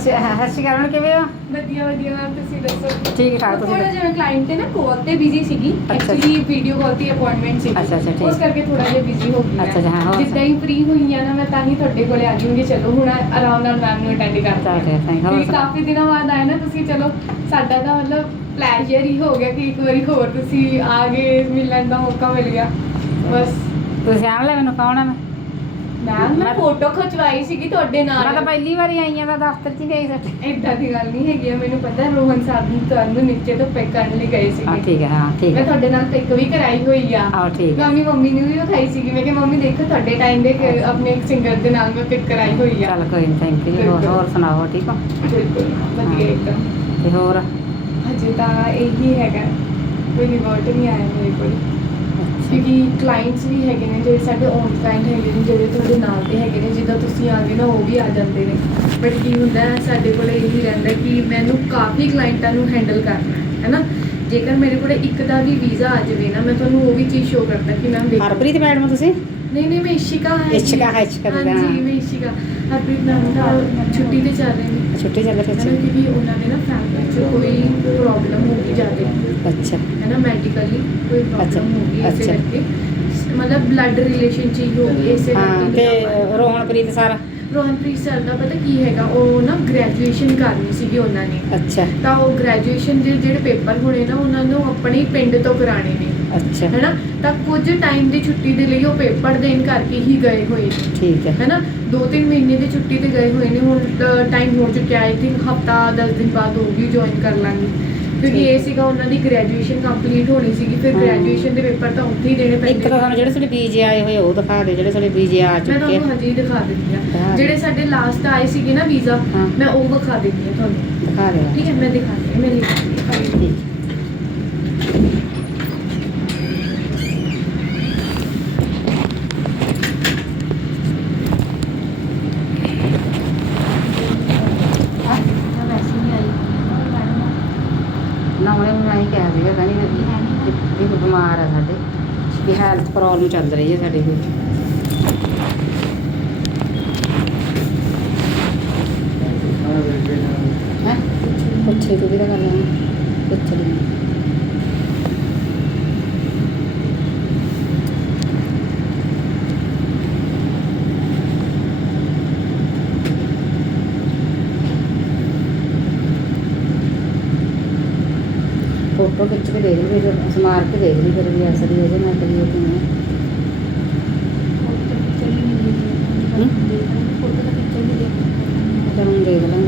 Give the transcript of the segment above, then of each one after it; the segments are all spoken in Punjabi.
ਹੱਸੀ ਕਰਨ ਕਿਵੇਂ ਹੋ ਵਧੀਆ ਵਧੀਆ ਮੈਮ ਤੁਸੀਂ ਦੱਸੋ ਠੀਕ ਠਾਕ ਤੁਸੀਂ ਥੋੜਾ ਜਿਹਾ ਕਲਾਇੰਟ ਤੇ ਨਾ ਕਾਲ ਤੇ ਬਿਜ਼ੀ ਸੀਗੀ ਅੱਛਾ। ਐਕਚੁਅਲੀ ਵੀਡੀਓ ਕਾਲ ਤੇ ਅਪਾਇੰਟਮੈਂਟ ਸੀ ਅੱਛਾ, ਅੱਛਾ, ਠੀਕ। ਉਸ ਕਰਕੇ ਥੋੜਾ ਜਿਹਾ ਬਿਜ਼ੀ ਹੋ ਗਈ ਮੈਂ। ਅੱਛਾ, ਅੱਛਾ, ਹਾਂ, ਹੋਰ ਜਿੱਦਾਂ ਹੀ ਫ੍ਰੀ ਹੋਈ ਆ ਨਾ ਮੈਂ ਤਾਂ ਹੀ ਤੁਹਾਡੇ ਕੋਲੇ ਆ ਜੂੰਗੀ ਚਲੋ ਹੁਣ ਆਰਾਮ ਨਾਲ ਮੈਮ ਨੂੰ ਅਟੈਂਡ ਕਰਦਾ ਠੀਕ, thank you। ਕਿਉਂਕਿ? ਕਾਫੀ ਦਿਨਾਂ ਬਾਅਦ ਆਏ ਨਾ ਤੁਸੀਂ ਚਲੋ ਸਾਡਾ ਤਾਂ ਮਤਲਬ ਪਲੇਜ਼ਰ ਹੀ ਹੋ ਗਿਆ ਕਿ ਇੱਕ ਵਾਰੀ ਹੋਰ ਤੁਸੀਂ ਆ ਗਏ ਮਿਲਣ ਦਾ ਮੌਕਾ ਮਿਲ ਗਿਆ ਬਸ ਤੁਸੀਂ ਆਣ ਲੈ ਮੈਨੂੰ ਕੌਣ ਆ ਮੈਂ ਮੈਮ ਮੈਂ ਫੋਟੋ ਖਿਚਵਾਈ ਸੀਗੀ ਤੁਹਾਡੇ ਮੈਂ ਤਾਂ ਨਾਲ ਪਹਿਲੀ ਵਾਰੀ ਆਈ ਆ ਤਾਂ ਦਫ਼ਤਰ 'ਚ ਹੀ ਗਈ ਸੀ। ਏਦਾਂ ਦੀ ਗੱਲ ਨਹੀਂ ਹੈਗੀ ਆ, ਮੈਨੂੰ ਪਤਾ ਹੈ ਰੋਹਨ ਸਾਹਿਬ ਨੂੰ ਤੁਹਾਨੂੰ ਨੀਚੇ ਤੋਂ ਪਿਕ ਕਰਨ ਲਈ ਗਏ ਹਾਂ ਸੀਗੇ ਠੀਕ ਹੈ ਹਾਂ ਠੀਕ ਮੈਂ ਹੈ ਤੁਹਾਡੇ ਨਾਲ ਪਿਕ ਵੀ ਕਰਾਈ ਹੋਈ ਆ। ਆਹ ਠੀਕ ਮੈਂ ਹੈ ਆਪਣੀ ਮੰਮੀ ਨੂੰ ਵੀ ਵਿਖਾਈ ਸੀਗੀ ਮੈਂ ਕਿਹਾ ਮੰਮੀ ਦੇਖੋ ਤੁਹਾਡੇ ਟਾਈਮ ਦੇ ਕਿ ਆਪਣੇ ਇੱਕ ਸਿੰਗਰ ਦੇ ਨਾਲ ਮੈਂ ਪਿਕ ਕਰਾਈ ਹੋਈ ਆ। ਚੱਲ ਕੋਈ ਨਹੀਂ ਥੈਂਕ ਯੂ ਹੋਰ। ਹੋਰ ਸੁਣਾਓ ਠੀਕ ਹੋ? ਬਿਲਕੁਲ ਵਧੀਆ ਹਾਂ। ਇੱਕਦਮ। ਤੇ ਹੋਰ? ਹਜੇ ਤਾਂ ਇਹੀ ਹੈਗਾ। ਕੋਈ ਰਿਵਰਟ ਨਹੀਂ ਆਇਆ ਮੇਰੇ ਕੋਲ। ਕਿਉਂਕਿ ਕਲਾਇੰਟਸ ਵੀ ਹੈਗੇ ਨੇ ਜਿਹੜੇ ਸਾਡੇ ਔਨ ਕਲਾਇੰਟ ਹੈਗੇ ਨੇ ਜਿਹੜੇ ਤੁਹਾਡੇ ਨਾਲ ਦੇ ਹੈਗੇ ਨੇ ਜਿੱਦਾਂ ਤੁਸੀਂ ਆ ਗਏ ਨਾ ਉਹ ਵੀ ਆ ਜਾਂਦੇ ਨੇ। ਬਟ ਕੀ ਹੁੰਦਾ ਹੈ ਸਾਡੇ ਕੋਲ ਇਹੀ ਰਹਿੰਦਾ ਕਿ ਮੈਨੂੰ ਕਾਫੀ ਕਲਾਇੰਟਾਂ ਨੂੰ ਹੈਂਡਲ ਕਰਨਾ ਹੈ ਹੈਨਾ ਜੇਕਰ ਮੇਰੇ ਕੋਲ ਇੱਕ ਦਾ ਵੀ ਵੀਜ਼ਾ ਆ ਜਾਵੇ ਨਾ ਮੈਂ ਤੁਹਾਨੂੰ ਉਹ ਵੀ ਚੀਜ਼ ਸ਼ੋਅ ਕਰਦਾ ਕਿ ਮੈਂ ਦੇਖੋ। ਹਰਪ੍ਰੀਤ ਮੈਡਮ ਤੁਸੀਂ? ਨਹੀਂ ਨਹੀਂ ਮੈਂ ਇਸ਼ਿਕਾ ਹੈ ਇਸ਼ਿਕਾ ਹੈ, ਇਸ਼ਿਕਾ ਦੀ ਹਾਂਜੀ। ਮੈਂ ਇਸ਼ਿਕਾ। ਹਰਪ੍ਰੀਤ ਮੈਮ ਦਾ ਛੁੱਟੀ ਤੇ ਚੱਲ ਰਹੇ ਨੇ। ਛੁੱਟੀ ਚੱਲ ਰਹੀ ਹੈ ਨਾ ਸੀ ਕਿਉਂਕਿ ਉਹਨਾਂ ਨੇ ਨਾ ਫੈਮਿਲੀ 'ਚ ਕੋਈ ਪ੍ਰੋਬਲਮ ਹੋ ਗਈ ਜ਼ਿਆਦਾ। ਅੱਛਾ। ਹੈ ਨਾ ਮੈਡੀਕਲੀ ਕੋਈ ਪ੍ਰੋਬਲਮ ਹੋ ਗਈ ਇਸੇ ਅੱਛਾ। ਕਰਕੇ। ਮਤਲਬ ਬਲੱਡ ਰਿਲੇਸ਼ਨ ਚ ਹੀ ਹੋ ਗਈ ਇਸੇ ਹਾਂ ਕਰਕੇ ਤੇ ਪਾਏ। ਰੋਹਨਪ੍ਰੀਤ ਸਰ? ਰੋਹਨਪ੍ਰੀਤ ਸਰ ਦਾ ਪਤਾ ਕੀ ਹੈਗਾ ਉਹ ਨਾ ਗ੍ਰੈਜੂਏਸ਼ਨ ਕਰਨੀ ਸੀਗੀ ਉਹਨਾਂ ਨੇ। ਅੱਛਾ। ਤਾਂ ਉਹ ਗ੍ਰੈਜੂਏਸ਼ਨ ਦੇ ਜਿਹੜੇ ਪੇਪਰ ਹੋਣੇ ਨਾ ਉਹਨਾਂ ਨੂੰ ਆਪਣੇ ਹੀ ਪਿੰਡ ਤੋਂ ਕਰਾਣੇ ਨੇ। ਅੱਛਾ। ਹੈਨਾ ਤਾਂ ਕੁਝ ਟਾਈਮ ਦੀ ਛੁੱਟੀ ਦੇ ਲਈ ਉਹ ਪੇਪਰ ਦੇਣ ਕਰਕੇ ਹੀ ਗਏ ਹੋਏ ਨੇ। ਠੀਕ ਹੈ। ਹੈਨਾ ਦੋ ਤਿੰਨ ਮਹੀਨੇ ਦੀ ਛੁੱਟੀ ਤੇ ਗਏ ਹੋਏ ਨੇ ਹੁਣ ਟਾਈਮ ਹੋ ਚੁੱਕਿਆ ਆਈ ਥਿੰਕ ਹਫਤਾ 10 ਦਿਨ ਬਾਅਦ ਹੋਊਗੀ ਜੁਆਇਨ ਕਰ ਲਾਂਗੀ ਕਿਉਂਕਿ। ਇਹ ਸੀਗਾ ਉਹਨਾਂ ਦੀ ਗ੍ਰੈਜੂਏਸ਼ਨ ਕੰਪਲੀਟ ਹੋਣੀ ਸੀਗੀ ਫਿਰ। ਗ੍ਰੈਜੂਏਸ਼ਨ ਦੇ ਪੇਪਰ ਤਾਂ ਉੱਥੇ ਹੀ ਦੇਣੇ ਇੱਕ ਪੈਂਦੇ ਤਾਂ ਸਾਨੂੰ ਜਿਹੜੇ ਸਾਡੇ ਵੀਜ਼ੇ ਆਏ ਹੋਏ ਉਹ ਦਿਖਾ ਦੇ ਜਿਹੜੇ ਸਾਡੇ ਵੀਜ਼ੇ ਆ ਮੈਂ ਚੁੱਕੇ ਤੁਹਾਨੂੰ ਹਜੇ ਦਿਖਾ ਦਿੰਦੀ ਦਿਖਾ ਆ। ਜਿਹੜੇ ਸਾਡੇ ਲਾਸਟ ਆਏ ਸੀਗੇ ਨਾ ਵੀਜ਼ਾ। ਮੈਂ ਉਹ ਵਿਖਾ ਦਿੰਦੀ ਆ ਤੁਹਾਨੂੰ ਦਿਖਾ ਦੇ ਠੀਕ ਹੈ ਮੈਂ ਮੈਂ ਲਿਖ ਦਿੰਦੀ ਹਾਂ ਠੀਕ ਮੈਂ ਵੈਸੇ ਨਹੀਂ ਆਈ ਨਾ ਉਹਨੇ ਕਿਹਾ ਸੀਗਾ ਕਹਿੰਦੀ ਵੀ ਇਹ ਬਿਮਾਰ ਆ ਸਾਡੇ। ਵੀ ਹੈਲਥ ਪ੍ਰੋਬਲਮ ਚੱਲ ਰਹੀ ਹੈ ਸਾਡੇ ਕੋਈ ਹੈ। ਪੁੱਛੇ ਤੂੰ ਵੀ ਤਾਂ ਗੱਲ ਪੁੱਛ ਲਈ ਫੋਟੋ ਖਿੱਚ ਕੇ ਦੇਖ ਲਈ ਫਿਰ ਸਮਾਰ ਕੇ ਦੇਖ ਲਈ ਫਿਰ ਵੀ ਅਸਲੀ ਇਹਦੇ ਨਾਲ ਕਰੀਏ ਕਿ ਨਹੀਂ ਚਲ ਹੁਣ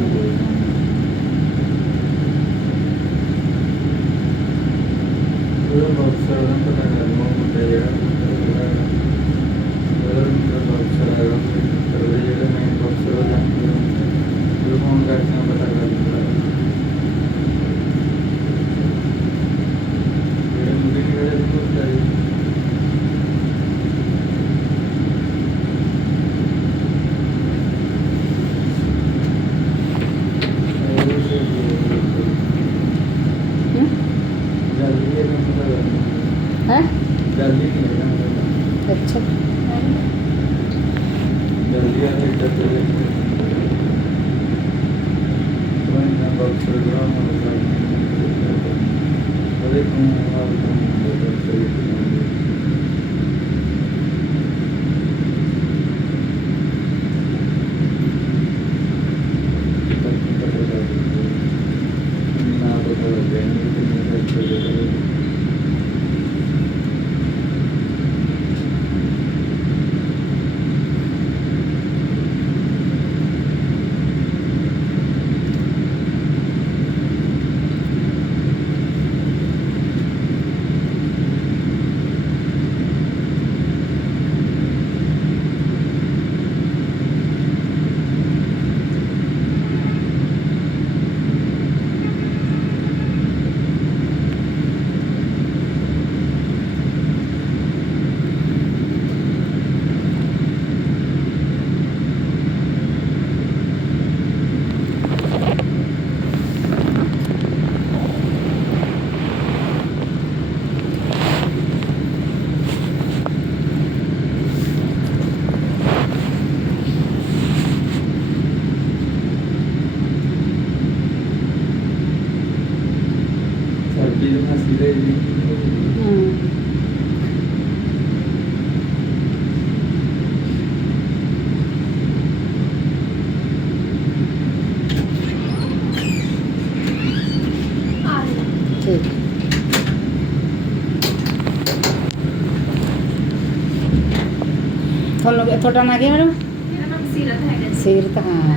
ਤੁਹਾਡਾ ਨਾਂ ਕੀ ਹੈ ਮੈਡਮ? ਮੇਰਾ ਨਾਮ ਸੀਰਤ ਹੈਗਾ ਜੀ। ਸੀਰਤ ਹਾਂ।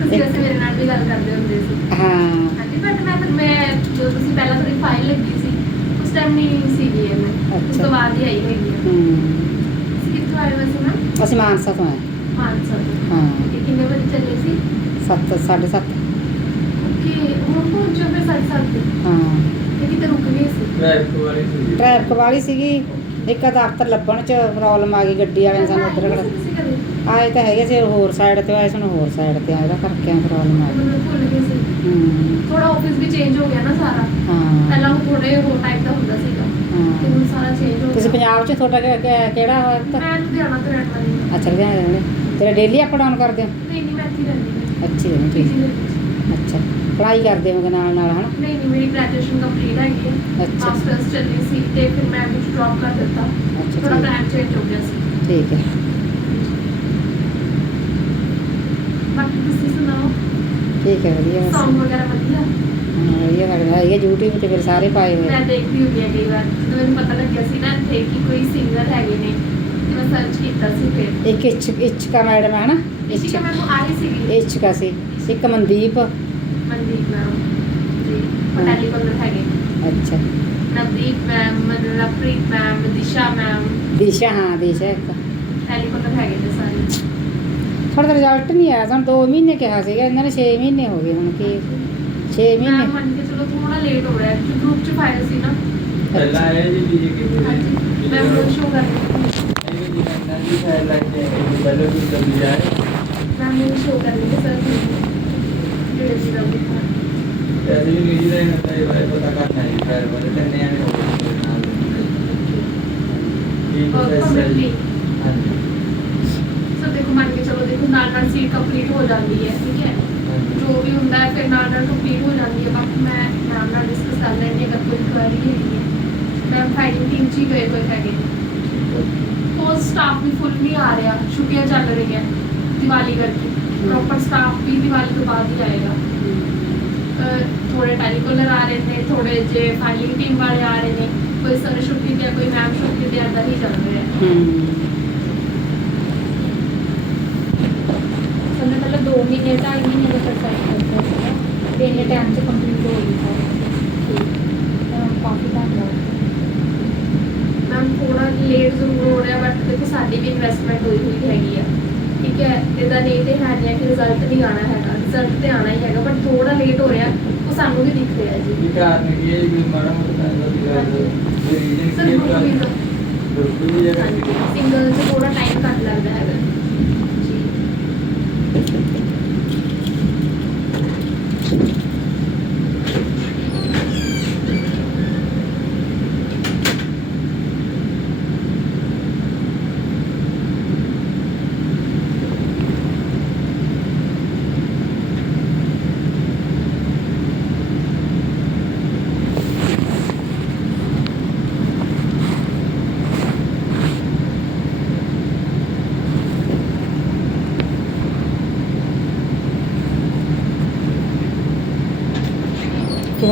ਤੁਸੀਂ ਵੈਸੇ ਮੇਰੇ ਨਾਲ ਵੀ ਗੱਲ ਕਰਦੇ ਹੁੰਦੇ ਸੀ। ਹਾਂ। ਹਾਂਜੀ ਬਟ ਮੈਂ ਫਿਰ ਮੈਂ ਜਦੋਂ ਤੁਸੀਂ ਪਹਿਲਾਂ ਤੁਹਾਡੀ ਫਾਈਲ ਲੱਗੀ ਸੀ ਉਸ ਟਾਈਮ ਨਹੀਂ ਸੀ ਗਈ ਮੈਂ। ਉਸ ਅੱਛਾ। ਤੋਂ ਬਾਅਦ ਹੀ ਆਈ ਹੈਗੀ ਹਾਂ। ਹੂੰ। ਤੁਸੀਂ ਕਿੱਥੋਂ ਆਏ ਵੈਸੇ ਨਾ ਅਸੀਂ ਮਾਨਸਾ ਤੋਂ ਆਏ। ਮਾਨਸਾ ਤੋਂ। ਹਾਂ। ਤੇ ਕਿੰਨੇ ਵਜੇ ਚੱਲੇ ਸੀ? ਸੱਤ ਸਾਢੇ ਸੱਤ। ਕਿ ਹੁਣ ਪਹੁੰਚੋ ਫਿਰ ਸੱਤ। ਤੇ ਹਾਂ। ਤੇ ਕਿਤੇ ਰੁਕ ਗਏ ਸੀ? ਟ੍ਰੈਫਿਕ ਵਾਲੀ ਸੀ ਟ੍ਰੈਫਿਕ ਵਾਲੀ ਸੀਗੀ। ਇੱਕ ਦਫ਼ਤਰ ਲੱਭਣ ਚ ਪ੍ਰੋਬਲਮ ਆ ਗਈ ਗੱਡੀ ਵਾਲਿਆਂ ਸਾਨੂੰ ਉੱਧਰ ਖੜਾ ਆਏ ਤਾਂ ਹੈਗੇ ਸੀ ਹੋਰ ਸਾਈਡ ਤੇ ਆਏ ਸਾਨੂੰ ਹੋਰ ਸਾਈਡ ਤੇ ਆਏ ਉਹਦਾ ਕਰਕੇ ਪ੍ਰੋਬਲਮ ਆ ਗਈ। ਮਤਲਬ ਭੁੱਲ ਗਏ ਸੀ। ਹੂੰ। ਥੋੜਾ ਆਫਿਸ ਵੀ ਚੇਂਜ ਹੋ ਗਿਆ ਨਾ ਸਾਰਾ। ਹਾਂ। ਪਹਿਲਾਂ ਉਹ ਥੋੜੇ ਹੋਰ ਟਾਈਪ ਦਾ ਹੁੰਦਾ ਸੀਗਾ। ਤੇ ਹਾਂ ਹੁਣ ਸਾਰਾ ਚੇਂਜ ਹੋ ਤੁਸੀਂ ਪੰਜਾਬ ਚ ਤੁਹਾਡਾ ਕਿਹੜਾ ਹੋਇਆ ਤਾਂ ਮੈਂ ਲੁਧਿਆਣਾ ਤੋਂ ਰਹਿਣ ਵਾਲੀ ਹਾਂ। ਅੱਛਾ ਲੁਧਿਆਣੇ ਰਹਿੰਦੇ ਤੇਰਾ ਡੇਲੀ ਅਪ ਡਾਊਨ ਕਰਦੇ ਹੋ? ਨਹੀਂ ਨਹੀਂ ਮੈਂ ਇੱਥੇ ਰਹਿੰਦੀ ਅੱਛੀ ਦੇ ਵਿੱਚ। ਅੱਛਾ। ਪੜ੍ਹਾਈ ਕਰਦੇ ਹੋਗੇ ਨਾਲ ਨਾਲ ਹਨਾ? ਨਹੀਂ ਨਹੀਂ ਮੇਰੀ ਗ੍ਰੈਜੂਏਸ਼ਨ ਕੰਪਲੀਟ ਹੈਗੀ ਹੈ ਅੱਛਾ। ਮਾਸਟਰਸ ਚੱਲੀ ਸੀ ਤੇ ਫਿਰ ਮੈਂ ਵਿੱਚ ਡ੍ਰੌਪ ਕਰ ਦਿੱਤਾ। ਅੱਛਾ ਥੋੜਾ ਠੀਕ ਪਲਾਨ ਚੇਂਜ ਹੋ ਗਿਆ ਸੀ। ਠੀਕ ਹੈ। ਬਾਕੀ ਤੁਸੀਂ ਸੁਣਾਓ? ਠੀਕ ਹੈ ਵਧੀਆ ਬਸ। Song ਵਗੈਰਾ ਵਧੀਆ? ਹਾਂ ਵਧੀਆ ਲੱਗਦਾ। ਹੈ YouTube ਤੇ ਫਿਰ ਸਾਰੇ ਪਾਏ ਹੋਏ ਮੈਂ ਦੇਖਦੀ ਹੁੰਦੀ ਹਾਂ ਕਈ ਵਾਰ। ਜਦੋਂ ਮੈਨੂੰ ਪਤਾ ਲੱਗਿਆ ਸੀ ਨਾ ਇੱਥੇ ਕਿ ਕੋਈ ਸਿੰਗਰ ਹੈਗੇ ਨੇ ਤੇ ਮੈਂ ਸਰਚ ਕੀਤਾ ਸੀ ਫਿਰ। ਇੱਕ ਇੱਛ ਇੱਛਕਾ ਮੈਡਮ ਹੈ ਨਾ? ਇਸੀ ਕਿ ਮੈਨੂੰ ਆਈ ਸੀਗੀ। ਇੱਛਕਾ ਸੀ। ਇੱਕ ਮਨਦੀਪ ਮਨਦੀਪ। ਮੈਮ ਜੀ ਪਟਾਲੀ ਕੋਲ ਹੈਗੇ। ਅੱਛਾ। Navdeep ma'am Manarpreet ma'am Disha ma'am Disha ਹਾਂ ਦਿਸ਼ਾ ਇੱਕ। ਟੈਲੀਕਾਲਰ ਹੈਗੇ ਨੇ ਸਾਰੇ। ਸਾਡਾ ਤਾਂ ਰਿਜ਼ਲਟ ਨਹੀਂ ਆਇਆ ਸਾਨੂੰ 2 ਮਹੀਨੇ ਕਿਹਾ ਸੀਗਾ ਇਹਨਾਂ ਨੇ 6 ਮਹੀਨੇ ਹੋ ਗਏ ਹੁਣ ਕੀ 6 ਮੈਂ ਮਹੀਨੇ। ਮੰਨ ਕੇ ਚਲੋ ਥੋੜਾ ਲੇਟ ਹੋ ਰਿਹਾ ਹੈ ਕਿਉਂਕਿ ਗਰੁੱਪ ਚ ਫਾਇਲ ਸੀ ਨਾ। ਪਹਿਲਾਂ ਆਇਆ ਜੀ ਵੀ ਕਿ ਹਾਂਜੀ ਮੈਂ ਉਹ ਸ਼ੋ ਕਰ ਰਹੀ ਇਹ ਜੀ ਨਾ ਜੀ ਹੈ ਲੱਗ ਜਾਏ ਪਹਿਲਾਂ ਵੀ ਕਰ ਲਿਆ ਮੈਂ ਮੈਨੂੰ ਸ਼ੋ ਕਰ ਰਹੀ ਸਰ ਜਿਹੜੇ ਵੀ ਸੋ ਦੇਖੋ ਮੰਨ ਕੇ ਚਲੋ ਦੇਖੋ ਨਾਲ ਨਾਲ ਸੀਟ ਕੰਪਲੀਟ ਹੋ ਜਾਂਦੀ ਹੈ ਠੀਕ ਹੈ ਜੋ ਵੀ ਹੁੰਦਾ ਹੈ ਫਿਰ ਨਾਲ ਨਾਲ ਕੰਪਲੀਟ ਹੋ ਜਾਂਦੀ ਹੈ ਬਾਕੀ ਮੈਂ ਨਾਲ ਨਾਲ ਡਿਸਕਸ ਕਰ ਲੈਂਦੀ ਹਾਂ ਅਗਰ ਕੋਈ ਕੁਐਰੀ ਹੈਗੀ ਹੈ ਮੈਂ ਫਾਈਲਿੰਗ ਟੀਮ ਚ ਹੀ ਗਏ ਹੋਏ ਹੈਗੇ ਹੋਰ ਸਟਾਫ ਵੀ ਫੁੱਲ ਨਹੀਂ ਆ ਰਿਹਾ ਛੁੱਟੀਆਂ ਚੱਲ ਰਹੀਆਂ ਦੀਵਾਲੀ ਕਰਕੇ ਪ੍ਰੋਪਰ ਸਟਾਫ ਵੀ ਦੀਵਾਲੀ ਤੋਂ ਬਾਅਦ ਹੀ ਆਏਗਾ ਅਹ ਥੋੜੇ ਟੈਲੀਕਾਲਰ ਆ ਰਹੇ ਨੇ ਥੋੜੇ ਜੇ ਫਾਈਲਿੰਗ ਟੀਮ ਵਾਲੇ ਆ ਰਹੇ ਨੇ ਕੋਈ ਸਰ ਛੁੱਟੀ ਤੇ ਕੋਈ ਮੈਮ ਛੁੱਟੀ ਤੇ ਏਦਾਂ ਹੀ ਚੱਲ ਰਿਹਾ ਸਾਨੂੰ ਪਹਿਲਾਂ 2 ਮਹੀਨੇ ਢਾਈ ਮਹੀਨੇ ਦਾ ਪ੍ਰੋਸੈਸ ਕਰਦਾ ਤੇ ਇੰਨੇ ਟਾਈਮ 'ਚ ਕੰਪਲੀਟ ਹੋ ਗਈ ਸਾਰੀ ਕਾਫੀ ਟਾਈਮ ਲੱਗ ਗਿਆ ਮੈਮ ਥੋੜਾ ਲੇਟ ਜ਼ਰੂਰ ਹੋ ਰਿਹਾ ਬਟ ਦੇਖੋ ਸਾਡੀ ਵੀ ਇਨਵੈਸਟਮੈਂਟ ਹੋਈ ਹੋਈ ਹੈਗੀ ਆ ਠੀਕ ਹੈ ਇਹਦਾ ਨਹੀਂ ਤੇ ਹੈ ਨਹੀਂ ਕਿ ਰਿਜ਼ਲਟ ਨਹੀਂ ਆਣਾ ਹੈਗਾ ਰਿਜ਼ਲਟ ਤੇ ਆਣਾ ਹੀ ਹੈਗਾ ਬਟ ਥੋੜਾ ਲੇਟ ਹੋ ਰਿਹਾ ਉਹ ਸਾਨੂੰ ਵੀ ਦਿਖ ਰਿਹਾ ਜੀ। ਇਹ ਕਾਰਨ ਕੀ ਹੈ ਕਿ ਮਾੜਾ ਮੋਟਾ ਤਾਂ ਦਾ ਵੀ ਰੀਜਨ ਕੀ ਵੀ ਹੈ ਵੀ ਸਿੰਗਲ ਚ ਥੋੜਾ ਟਾਈਮ ਘੱਟ ਲੱਗਦਾ ਹੈਗਾ।